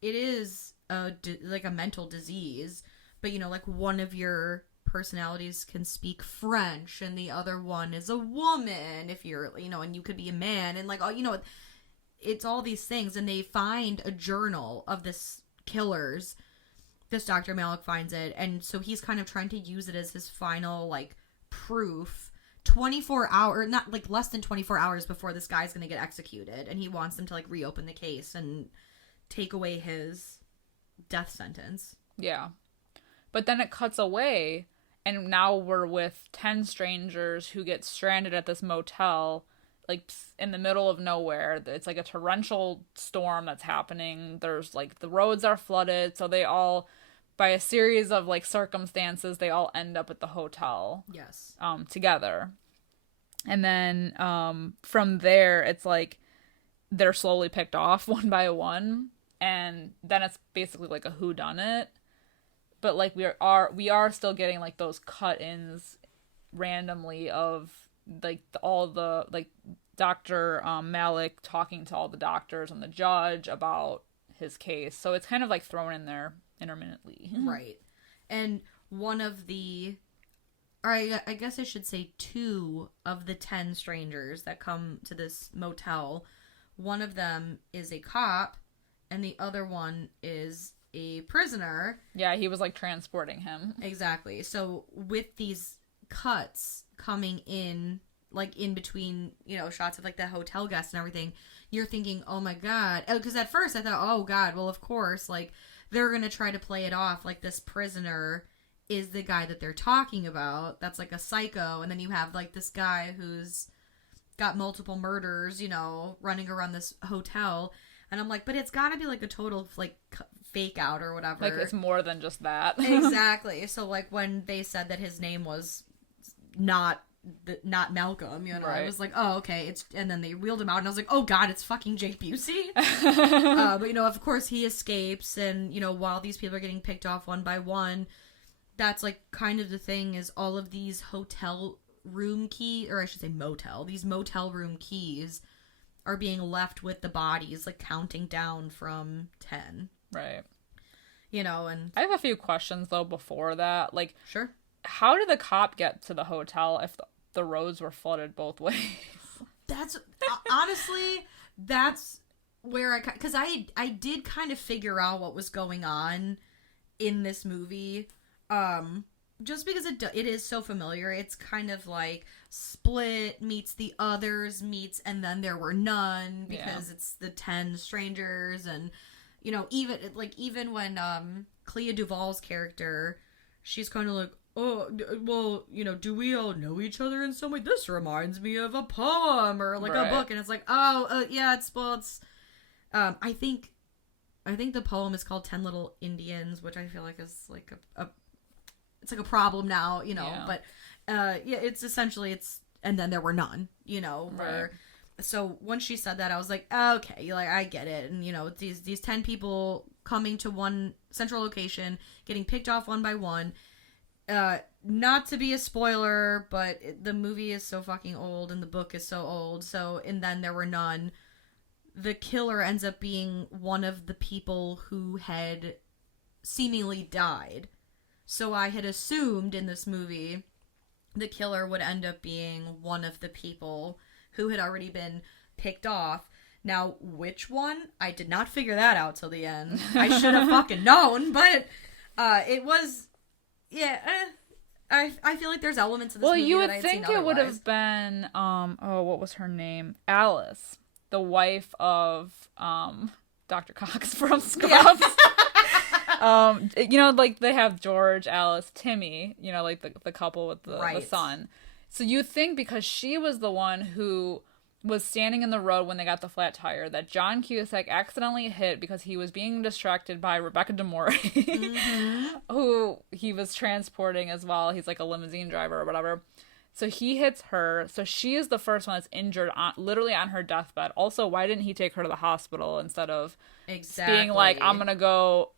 it is like a mental disease, but you know, like one of your personalities can speak French and the other one is a woman, if you're, you know, and you could be a man, and like, oh, you know, it's all these things. And they find a journal of this killer's. This Dr. Malik finds it, and so he's kind of trying to use it as his final, like, proof 24 hours, not, like, less than 24 hours before this guy's gonna get executed, and he wants them to, like, reopen the case and take away his death sentence. Yeah. But then it cuts away, and now we're with 10 strangers who get stranded at this motel, like, in the middle of nowhere. It's like a torrential storm that's happening. There's, like, the roads are flooded, so they all, by a series of, like, circumstances, they all end up at the hotel. Yes. Together. And then, from there, it's like, they're slowly picked off one by one, and then it's basically like a whodunit. But, like, we are still getting, like, those cut-ins randomly of, like, all the, like, Dr. Malik talking to all the doctors and the judge about his case. So it's kind of, like, thrown in there intermittently. Right. And one of the, or I guess I should say 2 of the 10 strangers that come to this motel, one of them is a cop, and the other one is a prisoner. Yeah, he was, like, transporting him. Exactly. So with these cuts coming in, like, in between, you know, shots of, like, the hotel guests and everything, you're thinking, oh my god. Because at first I thought, oh god, well, of course, like, they're gonna try to play it off like this prisoner is the guy that they're talking about. That's, like, a psycho. And then you have, like, this guy who's got multiple murders, you know, running around this hotel. And I'm like, but it's gotta be, like, a total, like, fake out or whatever. Like, it's more than just that. Exactly. So, like, when they said that his name was not Malcolm, you know, right. I was like, oh, okay. And then they wheeled him out, and I was like, oh god, it's fucking Jake Busey. But, you know, of course he escapes, and, you know, while these people are getting picked off one by one, that's, like, kind of the thing, is all of these hotel room key, or I should say motel, these motel room keys are being left with the bodies, like, counting down from 10. Right. you know, and... I have a few questions, though, before that. Like, Sure. how did the cop get to the hotel if the roads were flooded both ways? That's... honestly, that's where because I did kind of figure out what was going on in this movie. Just because it is so familiar. It's kind of like Split meets The Others meets And Then There Were None, because it's the 10 strangers, and you know, even when Clea Duvall's character, she's kind of like, oh, well, you know, do we all know each other in some way? This reminds me of a poem or like a book, and it's like, oh, yeah, it's I think the poem is called 10 Little Indians, which I feel like is like it's like a problem now, you know, but yeah, it's essentially And Then There Were None, you know, where so once she said that, I was like, okay, like, I get it. And, you know, these 10 people coming to one central location, getting picked off one by one. Not to be a spoiler, but the movie is so fucking old and the book is so old. So, And Then There Were None, the killer ends up being one of the people who had seemingly died. So I had assumed in this movie the killer would end up being one of the people who had already been picked off. Now, which one? I did not figure that out till the end. I should have fucking known, but it was... Yeah, I feel like there's elements of this movie you would that I'd think seen it would otherwise. have been, what was her name? Alice, the wife of Dr. Cox from Scrubs. You know, like, they have George, Alice, Timmy, you know, like the couple with the son. So you think because she was the one who was standing in the road when they got the flat tire that John Cusack accidentally hit because he was being distracted by Rebecca De Morey, who he was transporting as well. He's like a limousine driver or whatever. So he hits her. So she is the first one that's injured, literally on her deathbed. Also, why didn't he take her to the hospital instead of being like, I'm going to go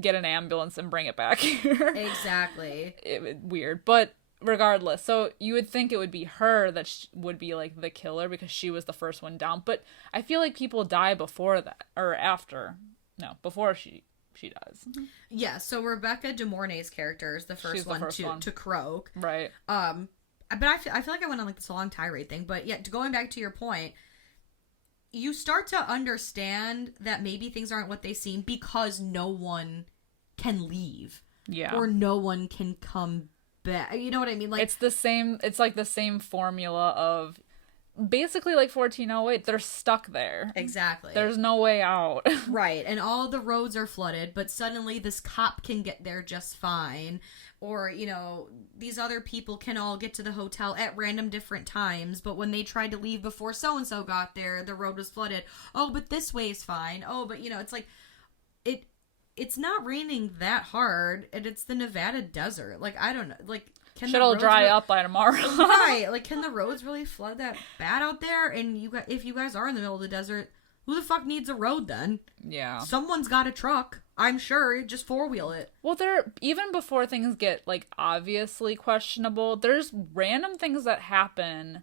get an ambulance and bring it back here? Exactly. Weird. But regardless, so you would think it would be her that would be like the killer because she was the first one down. But I feel like people die before that or after. No, before she dies. Yeah, so Rebecca De Mornay's character is the first one to croak. Right. But I feel like I went on like this long tirade thing. But yeah, going back to your point, you start to understand that maybe things aren't what they seem because no one can leave. Yeah. Or no one can come back. You know what I mean? Like, it's like the same formula of basically like 1408. They're stuck there. Exactly. There's no way out. Right. And all the roads are flooded, but suddenly this cop can get there just fine. Or, you know, these other people can all get to the hotel at random different times, but when they tried to leave before so-and-so got there, the road was flooded. Oh, but this way is fine. Oh, but, you know, it's like, it's not raining that hard, and it's the Nevada desert. Like, I don't know. Like, Shit'll dry up by tomorrow. Right. Like, can the roads really flood that bad out there? And if you guys are in the middle of the desert, who the fuck needs a road then? Yeah. Someone's got a truck. I'm sure. Just four-wheel it. Well, even before things get, like, obviously questionable, there's random things that happen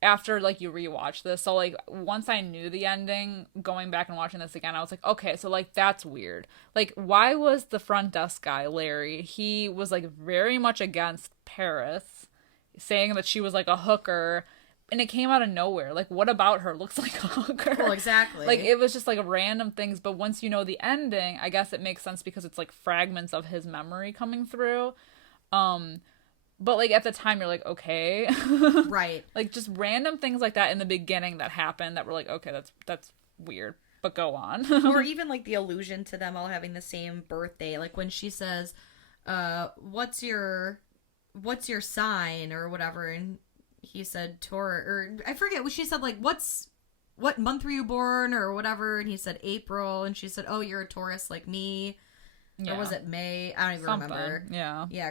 after, like, you rewatch this. So, like, once I knew the ending, going back and watching this again, I was like, okay, so, like, that's weird. Like, why was the front desk guy, Larry, he was, like, very much against Paris, saying that she was, like, a hooker, and it came out of nowhere. Like, what about her looks like a hooker? Well, exactly. Like, it was just, like, random things, but once you know the ending, I guess it makes sense because it's, like, fragments of his memory coming through. But, like, at the time, you're like, okay. Right. Like, just random things like that in the beginning that happened that were like, okay, that's weird, but go on. Or even, like, the allusion to them all having the same birthday. Like, when she says, what's your sign, or whatever, and he said Taurus, or I forget what she said, like, what month were you born, or whatever, and he said April, and she said, oh, you're a Taurus like me. Yeah. Or was it May? I don't even remember. Yeah. Yeah,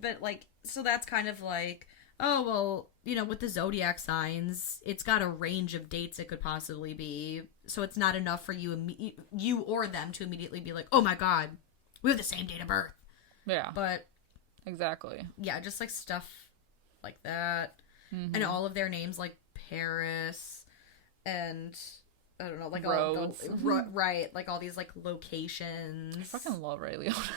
but, like, so that's kind of like, oh, well, you know, with the zodiac signs, it's got a range of dates it could possibly be. So it's not enough for you or them to immediately be like, oh my God, we have the same date of birth. Yeah. But. Exactly. Yeah, just, like, stuff like that. Mm-hmm. And all of their names, like Paris and I don't know, like roads. Right, like all these like locations. I fucking love Ray Liotta.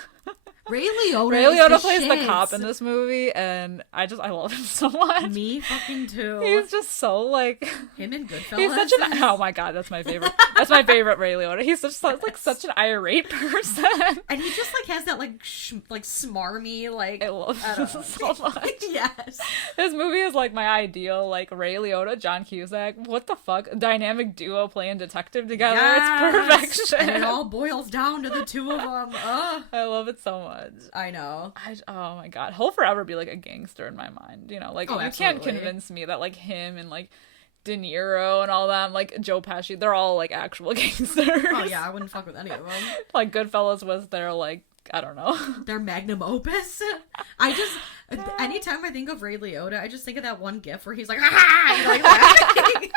Ray Liotta. Ray Liotta plays the cop in this movie, and I love him so much. Me fucking too. He's just so like him and Goodfellas. He's such an oh my god, that's my favorite. That's my favorite Ray Liotta. He's such an irate person, and he just like has that like smarmy like. I love him so much. Yes, this movie is like my ideal like Ray Liotta, John Cusack. What the fuck, dynamic duo playing detective together. Yes! It's perfection, and it all boils down to the two of them. I love it so much. I know. Oh my god, he'll forever be like a gangster in my mind. You know, like you can't convince me that like him and like De Niro and all them, like Joe Pesci, they're all like actual gangsters. Oh yeah, I wouldn't fuck with any of them. Like Goodfellas was their like I don't know, their magnum opus. Anytime I think of Ray Liotta, I just think of that one gif where he's like, ah, like that.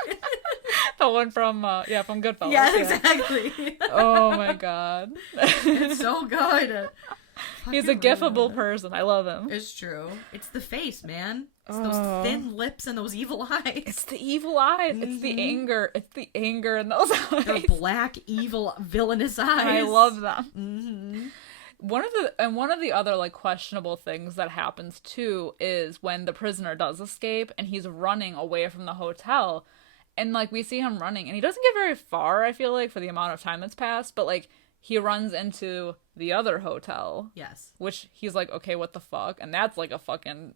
The one from Goodfellas. Yeah, exactly. Oh my god, it's so good. He's a gifable person. I love him. It's true. It's the face, man. It's those thin lips and those evil eyes. It's the evil eyes. Mm-hmm. It's the anger. It's the anger in those eyes. They're black, evil, villainous eyes. I love them. Mm-hmm. One of the other like questionable things that happens too is when the prisoner does escape and he's running away from the hotel, and like we see him running and he doesn't get very far. I feel like for the amount of time that's passed, but like. He runs into the other hotel. Yes. Which he's like, okay, what the fuck? And that's like a fucking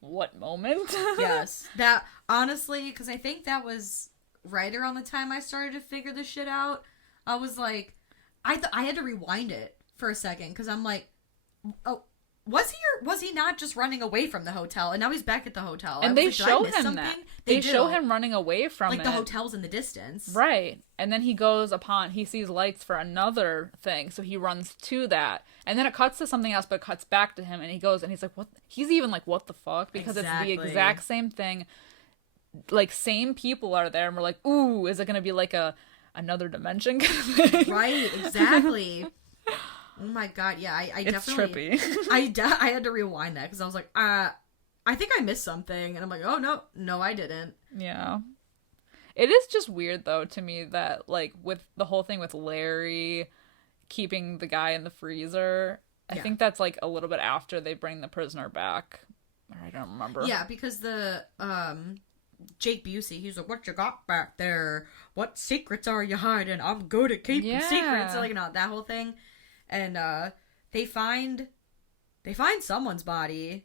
what moment? Yes. That, honestly, because I think that was right around the time I started to figure this shit out. I was like, I had to rewind it for a second because I'm like, oh, was he not just running away from the hotel? And now he's back at the hotel. And they show him that. They show him running away from it. Like the hotel's in the distance. Right. And then he sees lights for another thing. So he runs to that. And then it cuts to something else, but it cuts back to him. And he goes and he's like, what? He's even like, what the fuck? Because It's the exact same thing. Like, same people are there. And we're like, ooh, is it going to be like another dimension? Right. Exactly. Oh my god, yeah, I definitely... It's trippy. I had to rewind that, because I was like, I think I missed something, and I'm like, oh, no, I didn't. Yeah. It is just weird, though, to me, that, like, with the whole thing with Larry keeping the guy in the freezer, I think that's, like, a little bit after they bring the prisoner back. I don't remember. Yeah, because the, Jake Busey, he's like, what you got back there? What secrets are you hiding? I'm good at keeping secrets. So, like, that whole thing. And they find someone's body,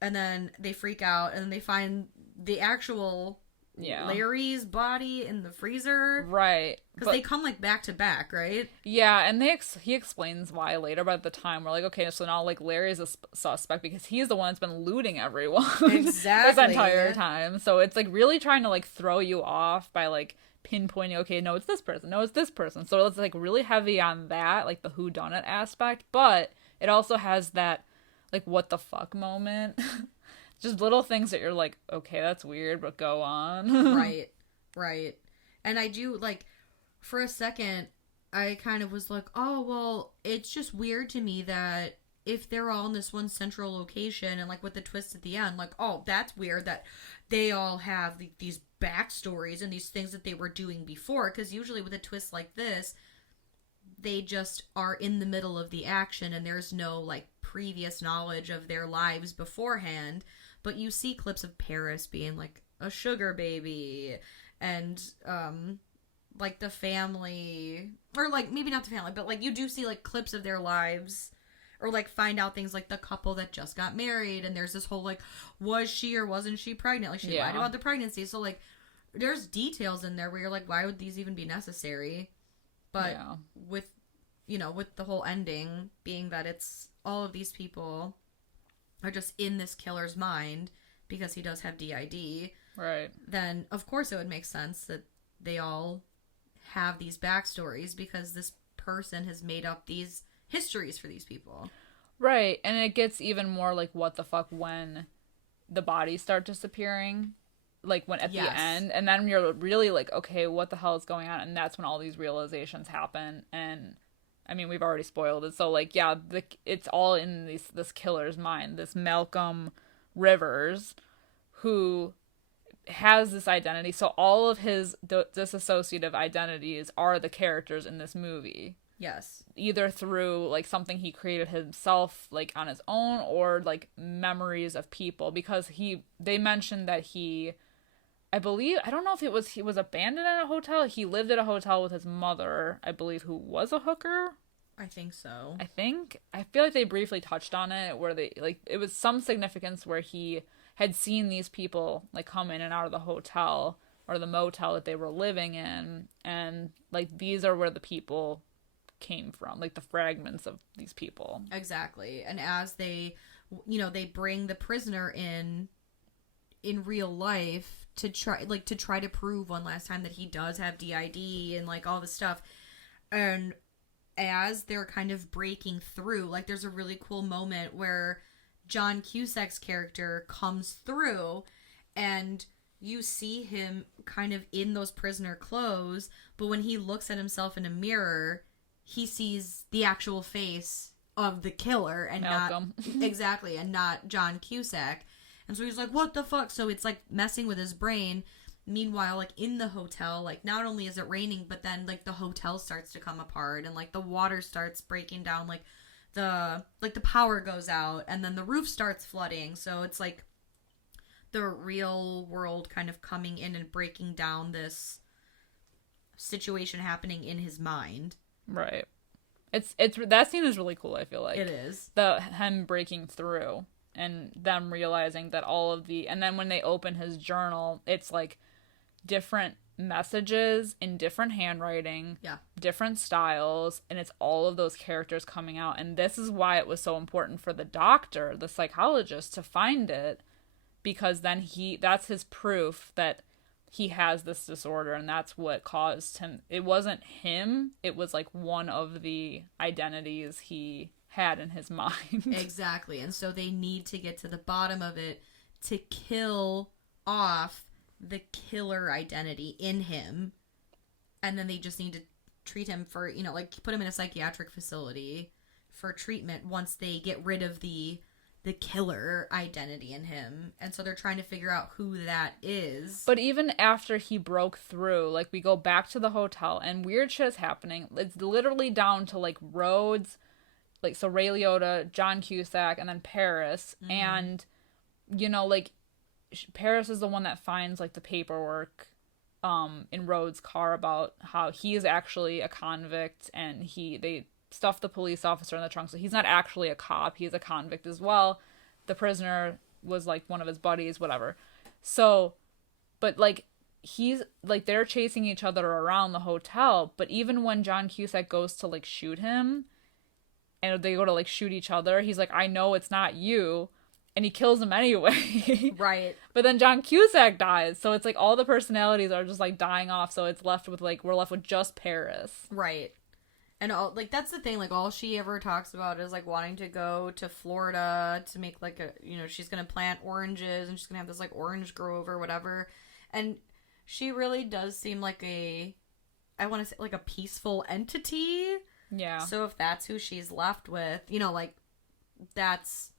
and then they freak out, and then they find the actual Larry's body in the freezer. Right. Because they come like back to back, right? Yeah, and he explains why later, but at the time we're like, okay, so now like Larry's a suspect because he's the one that's been looting everyone. Exactly. this entire time. So it's like really trying to like throw you off by like pinpointing, okay, no, it's this person, no, it's this person. So it's like really heavy on that, like the whodunit aspect, but it also has that like what the fuck moment. Just little things that you're like, okay, that's weird, but go on. Right. And I do like, for a second, I kind of was like, oh, well, it's just weird to me that if they're all in this one central location and like with the twist at the end, like, oh, that's weird that they all have these backstories and these things that they were doing before, because usually with a twist like this, they just are in the middle of the action and there's no like previous knowledge of their lives beforehand. But you see clips of Paris being like a sugar baby and like the family, or like maybe not the family, but like you do see like clips of their lives, or like find out things like the couple that just got married, and there's this whole like, was she or wasn't she pregnant? Like she lied about the pregnancy. So like there's details in there where you're like, why would these even be necessary? But with the whole ending being that it's all of these people are just in this killer's mind because he does have DID. Right. Then of course it would make sense that they all have these backstories because this person has made up these histories for these people. Right. And it gets even more like what the fuck when the bodies start disappearing. Like when at the end, and then you're really like, okay, what the hell is going on? And that's when all these realizations happen. And I mean, we've already spoiled it. So like, yeah, it's all in this killer's mind, this Malcolm Rivers, who has this identity. So all of his disassociative identities are the characters in this movie. Yes. Either through, like, something he created himself, like, on his own, or, like, memories of people. Because they mentioned that I believe, I don't know if he was abandoned at a hotel. He lived at a hotel with his mother, I believe, who was a hooker. I think so. I feel like they briefly touched on it, where they, like, it was some significance where he had seen these people, like, come in and out of the hotel or the motel that they were living in. And, like, these are where the people came from, like the fragments of these people. Exactly. And as they bring the prisoner in real life to try to prove one last time that he does have DID and, like, all this stuff. And as they're kind of breaking through, like, there's a really cool moment where John Cusack's character comes through and you see him kind of in those prisoner clothes, but when he looks at himself in a mirror, he sees the actual face of the killer and Malcolm. Not exactly, and not John Cusack. And so he's like, what the fuck? So it's, like, messing with his brain. Meanwhile, like, in the hotel, like, not only is it raining, but then, like, the hotel starts to come apart and, like, the water starts breaking down, like the power goes out and then the roof starts flooding. So it's like the real world kind of coming in and breaking down this situation happening in his mind. Right. It's that scene is really cool, I feel like. It is. Him breaking through and them realizing that and then when they open his journal, it's like different messages in different handwriting, different styles, and it's all of those characters coming out. And this is why it was so important for the doctor, the psychologist, to find it, because then that's his proof that he has this disorder, and that's what caused him. It wasn't him. It was, like, one of the identities he had in his mind. Exactly. And so they need to get to the bottom of it to kill off the killer identity in him. And then they just need to treat him for, like, put him in a psychiatric facility for treatment once they get rid of the killer identity in him. And so they're trying to figure out who that is. But even after he broke through, like, we go back to the hotel and weird shit is happening. It's literally down to, like, Rhodes, like, so Ray Liotta, John Cusack, and then Paris. Mm-hmm. And, like, Paris is the one that finds, like, the paperwork in Rhodes' car about how he is actually a convict, and they stuff the police officer in the trunk, so he's not actually a cop, he's a convict as well. The prisoner was, like, one of his buddies, whatever. So, but, like, he's, like, they're chasing each other around the hotel, but even when John Cusack goes to, like, shoot him, and they go to, like, shoot each other, he's like, I know it's not you, and he kills him anyway. Right. But then John Cusack dies, so it's, like, all the personalities are just, like, dying off, so it's left with, like, we're left with just Paris. Right. And, like, that's the thing, like, all she ever talks about is, like, wanting to go to Florida to make, like, she's gonna plant oranges, and she's gonna have this, like, orange grove or whatever. And she really does seem like I want to say, like, a peaceful entity. Yeah. So if that's who she's left with, like, that's,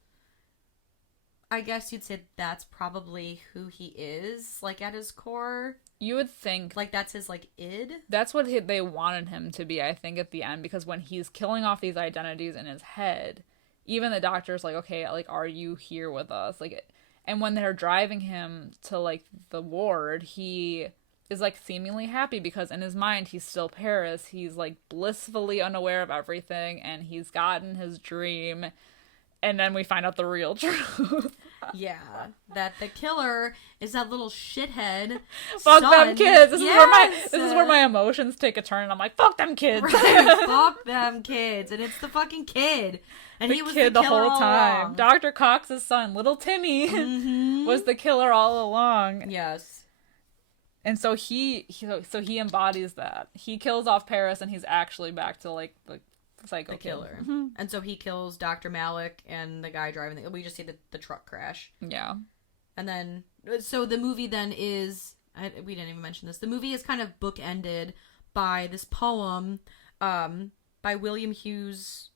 I guess you'd say that's probably who he is, like, at his core. You would think. Like, that's his, like, id? That's what they wanted him to be, I think, at the end. Because when he's killing off these identities in his head, even the doctor's like, okay, like, are you here with us? Like, and when they're driving him to, like, the ward, he is, like, seemingly happy because in his mind, he's still Paris. He's, like, blissfully unaware of everything, and he's gotten his dream. And then we find out the real truth. Yeah, that the killer is that little shithead. Fuck son. them kids. This is where my emotions take a turn, and I'm like, fuck them kids. Right, fuck them kids, and it's the fucking kid, and he was the whole time. Along. Dr. Cox's son, little Timmy, was the killer all along. Yes. And so he embodies that. He kills off Paris, and he's actually back to, like, the psycho killer. Mm-hmm. And so he kills Dr. Malik and the guy driving we just see the truck crash. Yeah. And then, so the movie then is, we didn't even mention this, the movie is kind of bookended by this poem by William Hughes,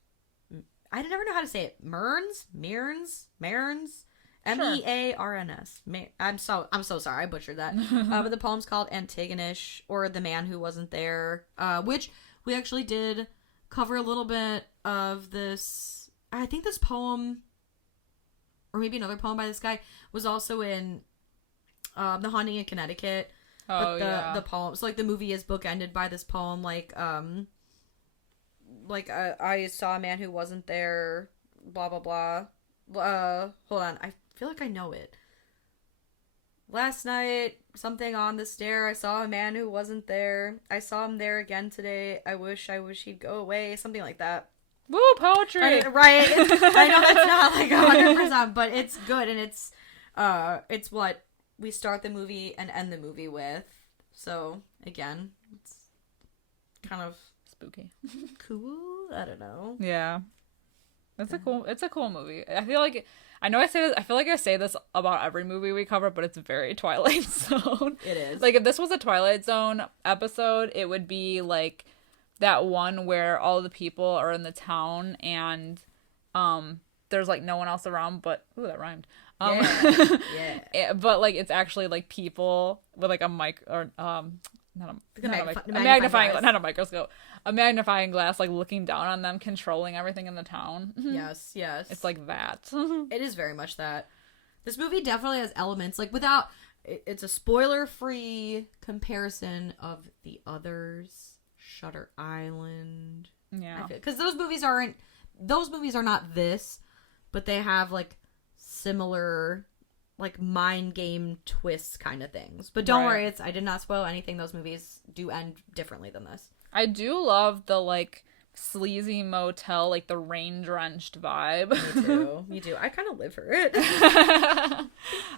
I never know how to say it, Mearns? Mearns. I'm so sorry, I butchered that. But the poem's called Antigonish, or The Man Who Wasn't There, which we actually did cover a little bit of this. I think this poem, or maybe another poem by this guy, was also in The Haunting in Connecticut. Oh, but the poem, so like the movie is bookended by this poem, like I saw a man who wasn't there, blah blah blah. Hold on, I feel like I know it. Last night, something on the stair, I saw a man who wasn't there. I saw him there again today. I wish he'd go away. Something like that. Woo, poetry! Right. I know that's not like 100%, but it's good, and it's what we start the movie and end the movie with. So, again, it's kind of spooky. Cool? I don't know. Yeah. It's a cool movie. I feel like I say this about every movie we cover, but it's very Twilight Zone. It is. Like, if this was a Twilight Zone episode, it would be like that one where all the people are in the town and there's like no one else around, but ooh, that rhymed. Yeah. But like it's actually like people with like a mic or not a magnifying glass, like looking down on them, controlling everything in the town. Yes. It's like that. It is very much that. This movie definitely has elements, like without, it's a spoiler-free comparison of the others, Shutter Island. Yeah. Because those movies are not this, but they have like similar like mind game twists kind of things. But don't worry, I did not spoil anything. Those movies do end differently than this. I do love the like sleazy motel, like the rain drenched vibe. Me too. I kind of live for it.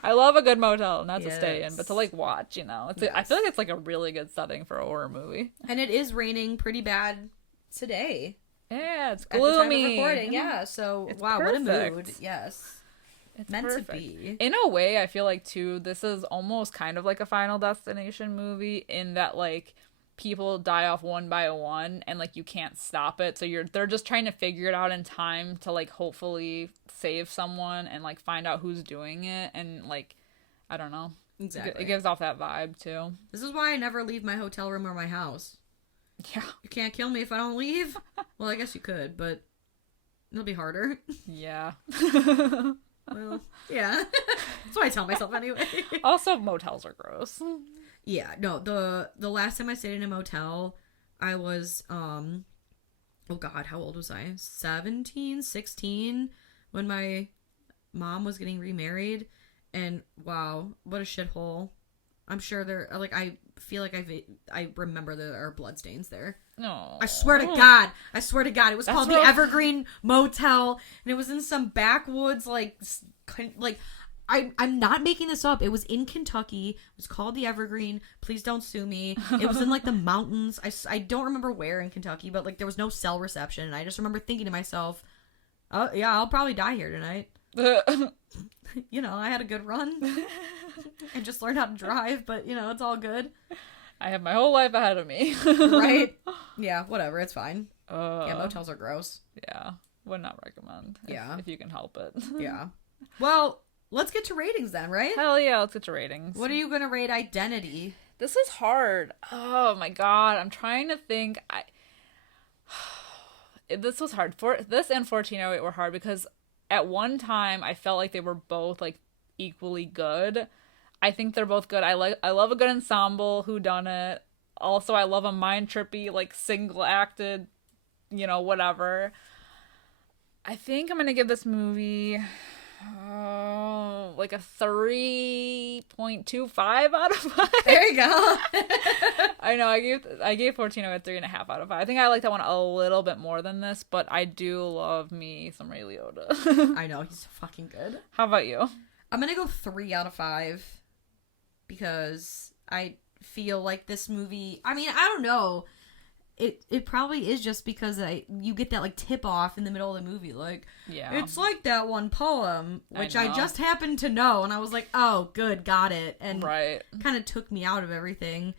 I love a good motel, not to stay in, but to like watch, you know. I feel like it's like a really good setting for a horror movie. And it is raining pretty bad today. Yeah, it's At gloomy. the time of recording, yeah. So it's wow, perfect. What a mood. Yes. It's meant perfect. to be. In a way, I feel like too, this is almost kind of like a Final Destination movie in that like people die off one by one and like you can't stop it. So they're just trying to figure it out in time to like hopefully save someone and like find out who's doing it, and like I don't know. Exactly. It gives off that vibe too. This is why I never leave my hotel room or my house. Yeah. You can't kill me if I don't leave. Well, I guess you could, but it'll be harder. Yeah. Well, yeah. That's what I tell myself anyway. Also, motels are gross. Yeah, no, the last time I stayed in a motel, I was, oh god, how old was I? 17, 16, when my mom was getting remarried, and wow, what a shithole. I'm sure I feel like I remember there are bloodstains there. No. I swear to God. It was called the rough. Evergreen Motel, and it was in some backwoods, like I'm not making this up. It was in Kentucky. It was called the Evergreen. Please don't sue me. It was in like the mountains. I don't remember where in Kentucky, but like there was no cell reception, and I just remember thinking to myself, oh yeah, I'll probably die here tonight. You know, I had a good run and just learned how to drive, but you know, it's all good. I have my whole life ahead of me. Right? Yeah, whatever. It's fine. Yeah, motels are gross. Yeah. Would not recommend. If you can help it. Yeah. Well, let's get to ratings then, right? Hell yeah, let's get to ratings. What are you going to rate Identity? This is hard. Oh my god. I'm trying to think. This was hard. This and 1408 were hard because at one time I felt like they were both like equally good. I think they're both good. I love a good ensemble whodunit. Also, I love a mind trippy, like single acted, you know, whatever. I think I'm gonna give this movie like a 3.25 out of 5. There you go. I know, I gave 1408 3.5 out of 5. I think I like that one a little bit more than this, but I do love me some Ray Liotta. I know, he's fucking good. How about you? I'm gonna go 3 out of 5 because I feel like this movie, I mean, I don't know. It probably is just because you get that like tip off in the middle of the movie, like, yeah, it's like that one poem, which I just happened to know, and I was like, oh, good, got it, and kind of took me out of everything.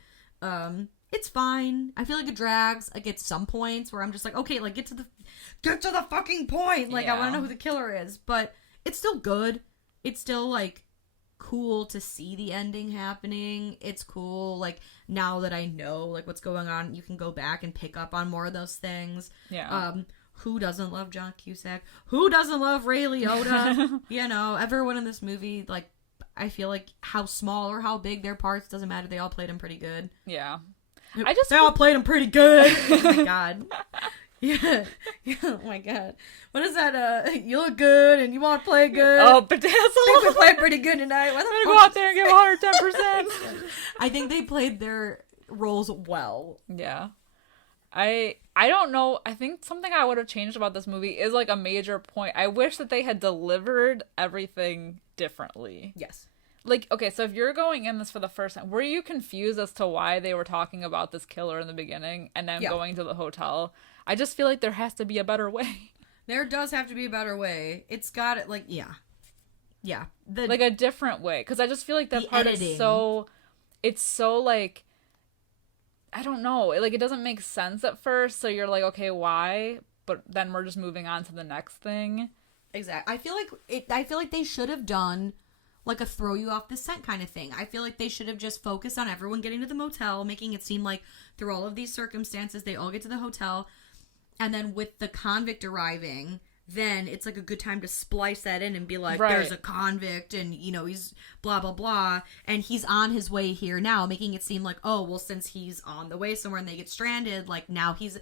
It's fine. I feel like it drags. Like at some points where I'm just like, okay, like get to the fucking point. Like I want to know who the killer is, but it's still good. it's still, like, cool to see the ending happening. It's cool, like, now that I know, like, what's going on, you can go back and pick up on more of those things. Yeah. Who doesn't love John Cusack? Who doesn't love Ray Liotta? You know, everyone in this movie, like, I feel like how small or how big their parts, doesn't matter. They all played them pretty good. Yeah. They all played them pretty good. Oh my god. Yeah. Oh my god. What is that? You look good and you want to play good. Oh, but I think we played pretty good tonight. I'm gonna go out there and give 110%. I think they played their roles well. Yeah. I don't know. I think something I would have changed about this movie is, like, a major point. I wish that they had delivered everything differently. Yes. Like, okay, so if you're going in this for the first time, were you confused as to why they were talking about this killer in the beginning and then going to the hotel? I just feel like there has to be a better way. There does have to be a better way. It's got it, like, yeah. Yeah. Like, a different way. Because I just feel like that part is so... It's so, like... I don't know. Like, it doesn't make sense at first, so you're like, okay, why? But then we're just moving on to the next thing. Exactly. I feel like they should have done... like a throw you off the scent kind of thing. I feel like they should have just focused on everyone getting to the motel, making it seem like through all of these circumstances, they all get to the hotel. And then with the convict arriving, then it's like a good time to splice that in and be like, there's a convict and, you know, he's blah, blah, blah. And he's on his way here now, making it seem like, oh, well, since he's on the way somewhere and they get stranded, like now he's...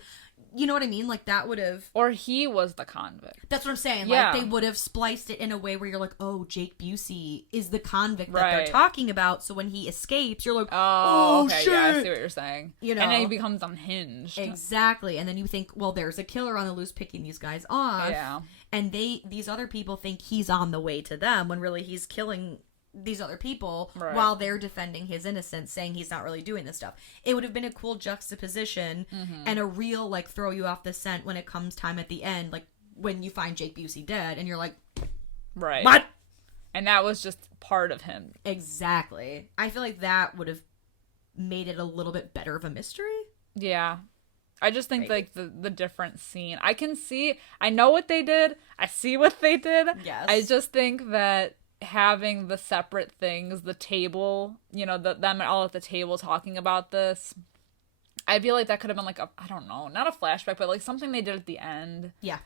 You know what I mean? Like, that would have... Or he was the convict. That's what I'm saying. Yeah. Like, they would have spliced it in a way where you're like, oh, Jake Busey is the convict that they're talking about. So when he escapes, you're like, oh okay, shit. Yeah, I see what you're saying. You know? And then he becomes unhinged. Exactly. And then you think, well, there's a killer on the loose picking these guys off. Yeah. And these other people think he's on the way to them when really he's killing these other people while they're defending his innocence, saying he's not really doing this stuff. It would have been a cool juxtaposition and a real, like, throw you off the scent when it comes time at the end, like when you find Jake Busey dead and you're like, what? And that was just part of him. Exactly. I feel like that would have made it a little bit better of a mystery. Yeah. I just think, like, the different scene. I know what they did. I see what they did. Yes. I just think that having the separate things, the table, you know, them all at the table talking about this, I feel like that could have been like I don't know, not a flashback, but like something they did at the end. Yeah.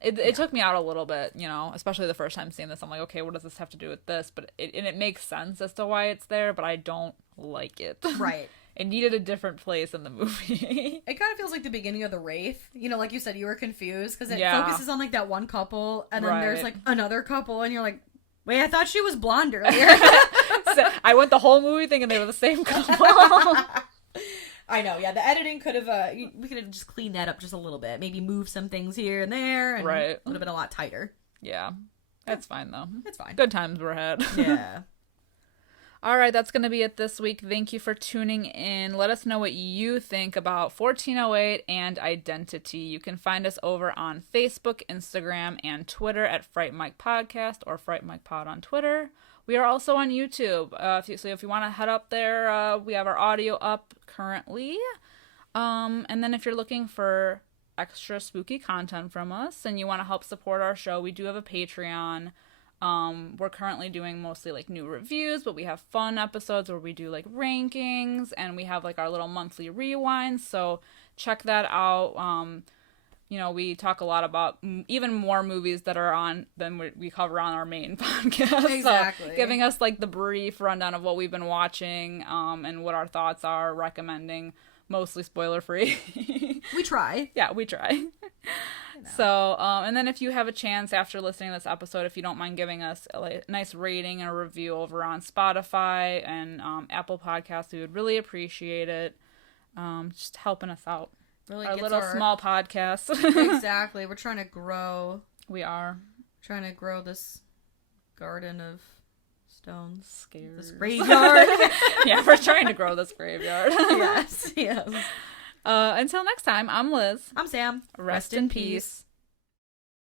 It took me out a little bit, you know, especially the first time seeing this. I'm like, okay, what does this have to do with this? But it makes sense as to why it's there, but I don't like it. Right. It needed a different place in the movie. It kind of feels like the beginning of The Wraith. You know, like you said, you were confused because it focuses on, like, that one couple, and then there's, like, another couple, and you're like, wait, I thought she was blonde earlier. So I went the whole movie thinking they were the same couple. I know, yeah. The editing could have, we could have just cleaned that up just a little bit. Maybe move some things here and there, and it would have been a lot tighter. Yeah. That's fine, though. It's fine. Good times were had. Yeah. All right, that's going to be it this week. Thank you for tuning in. Let us know what you think about 1408 and Identity. You can find us over on Facebook, Instagram, and Twitter at Fright Mic Podcast or Fright Mic Pod on Twitter. We are also on YouTube. So if you want to head up there, we have our audio up currently. And then if you're looking for extra spooky content from us and you want to help support our show, we do have a Patreon. We're currently doing mostly like new reviews, but we have fun episodes where we do like rankings and we have like our little monthly rewinds. So check that out. You know, we talk a lot about even more movies that are on than we cover on our main podcast. Exactly. So giving us like the brief rundown of what we've been watching, and what our thoughts are, recommending, mostly spoiler free. We try. Yeah, we try. So, and then if you have a chance after listening to this episode, if you don't mind giving us a nice rating and a review over on Spotify and Apple Podcasts, we would really appreciate it. Just helping us out. Really our little small podcast. Exactly. We're trying to grow. We are. Trying to grow this garden of stones. Scared. This graveyard. Yeah, we're trying to grow this graveyard. Yes, yes. Until next time, I'm Liz. I'm Sam. Rest in peace.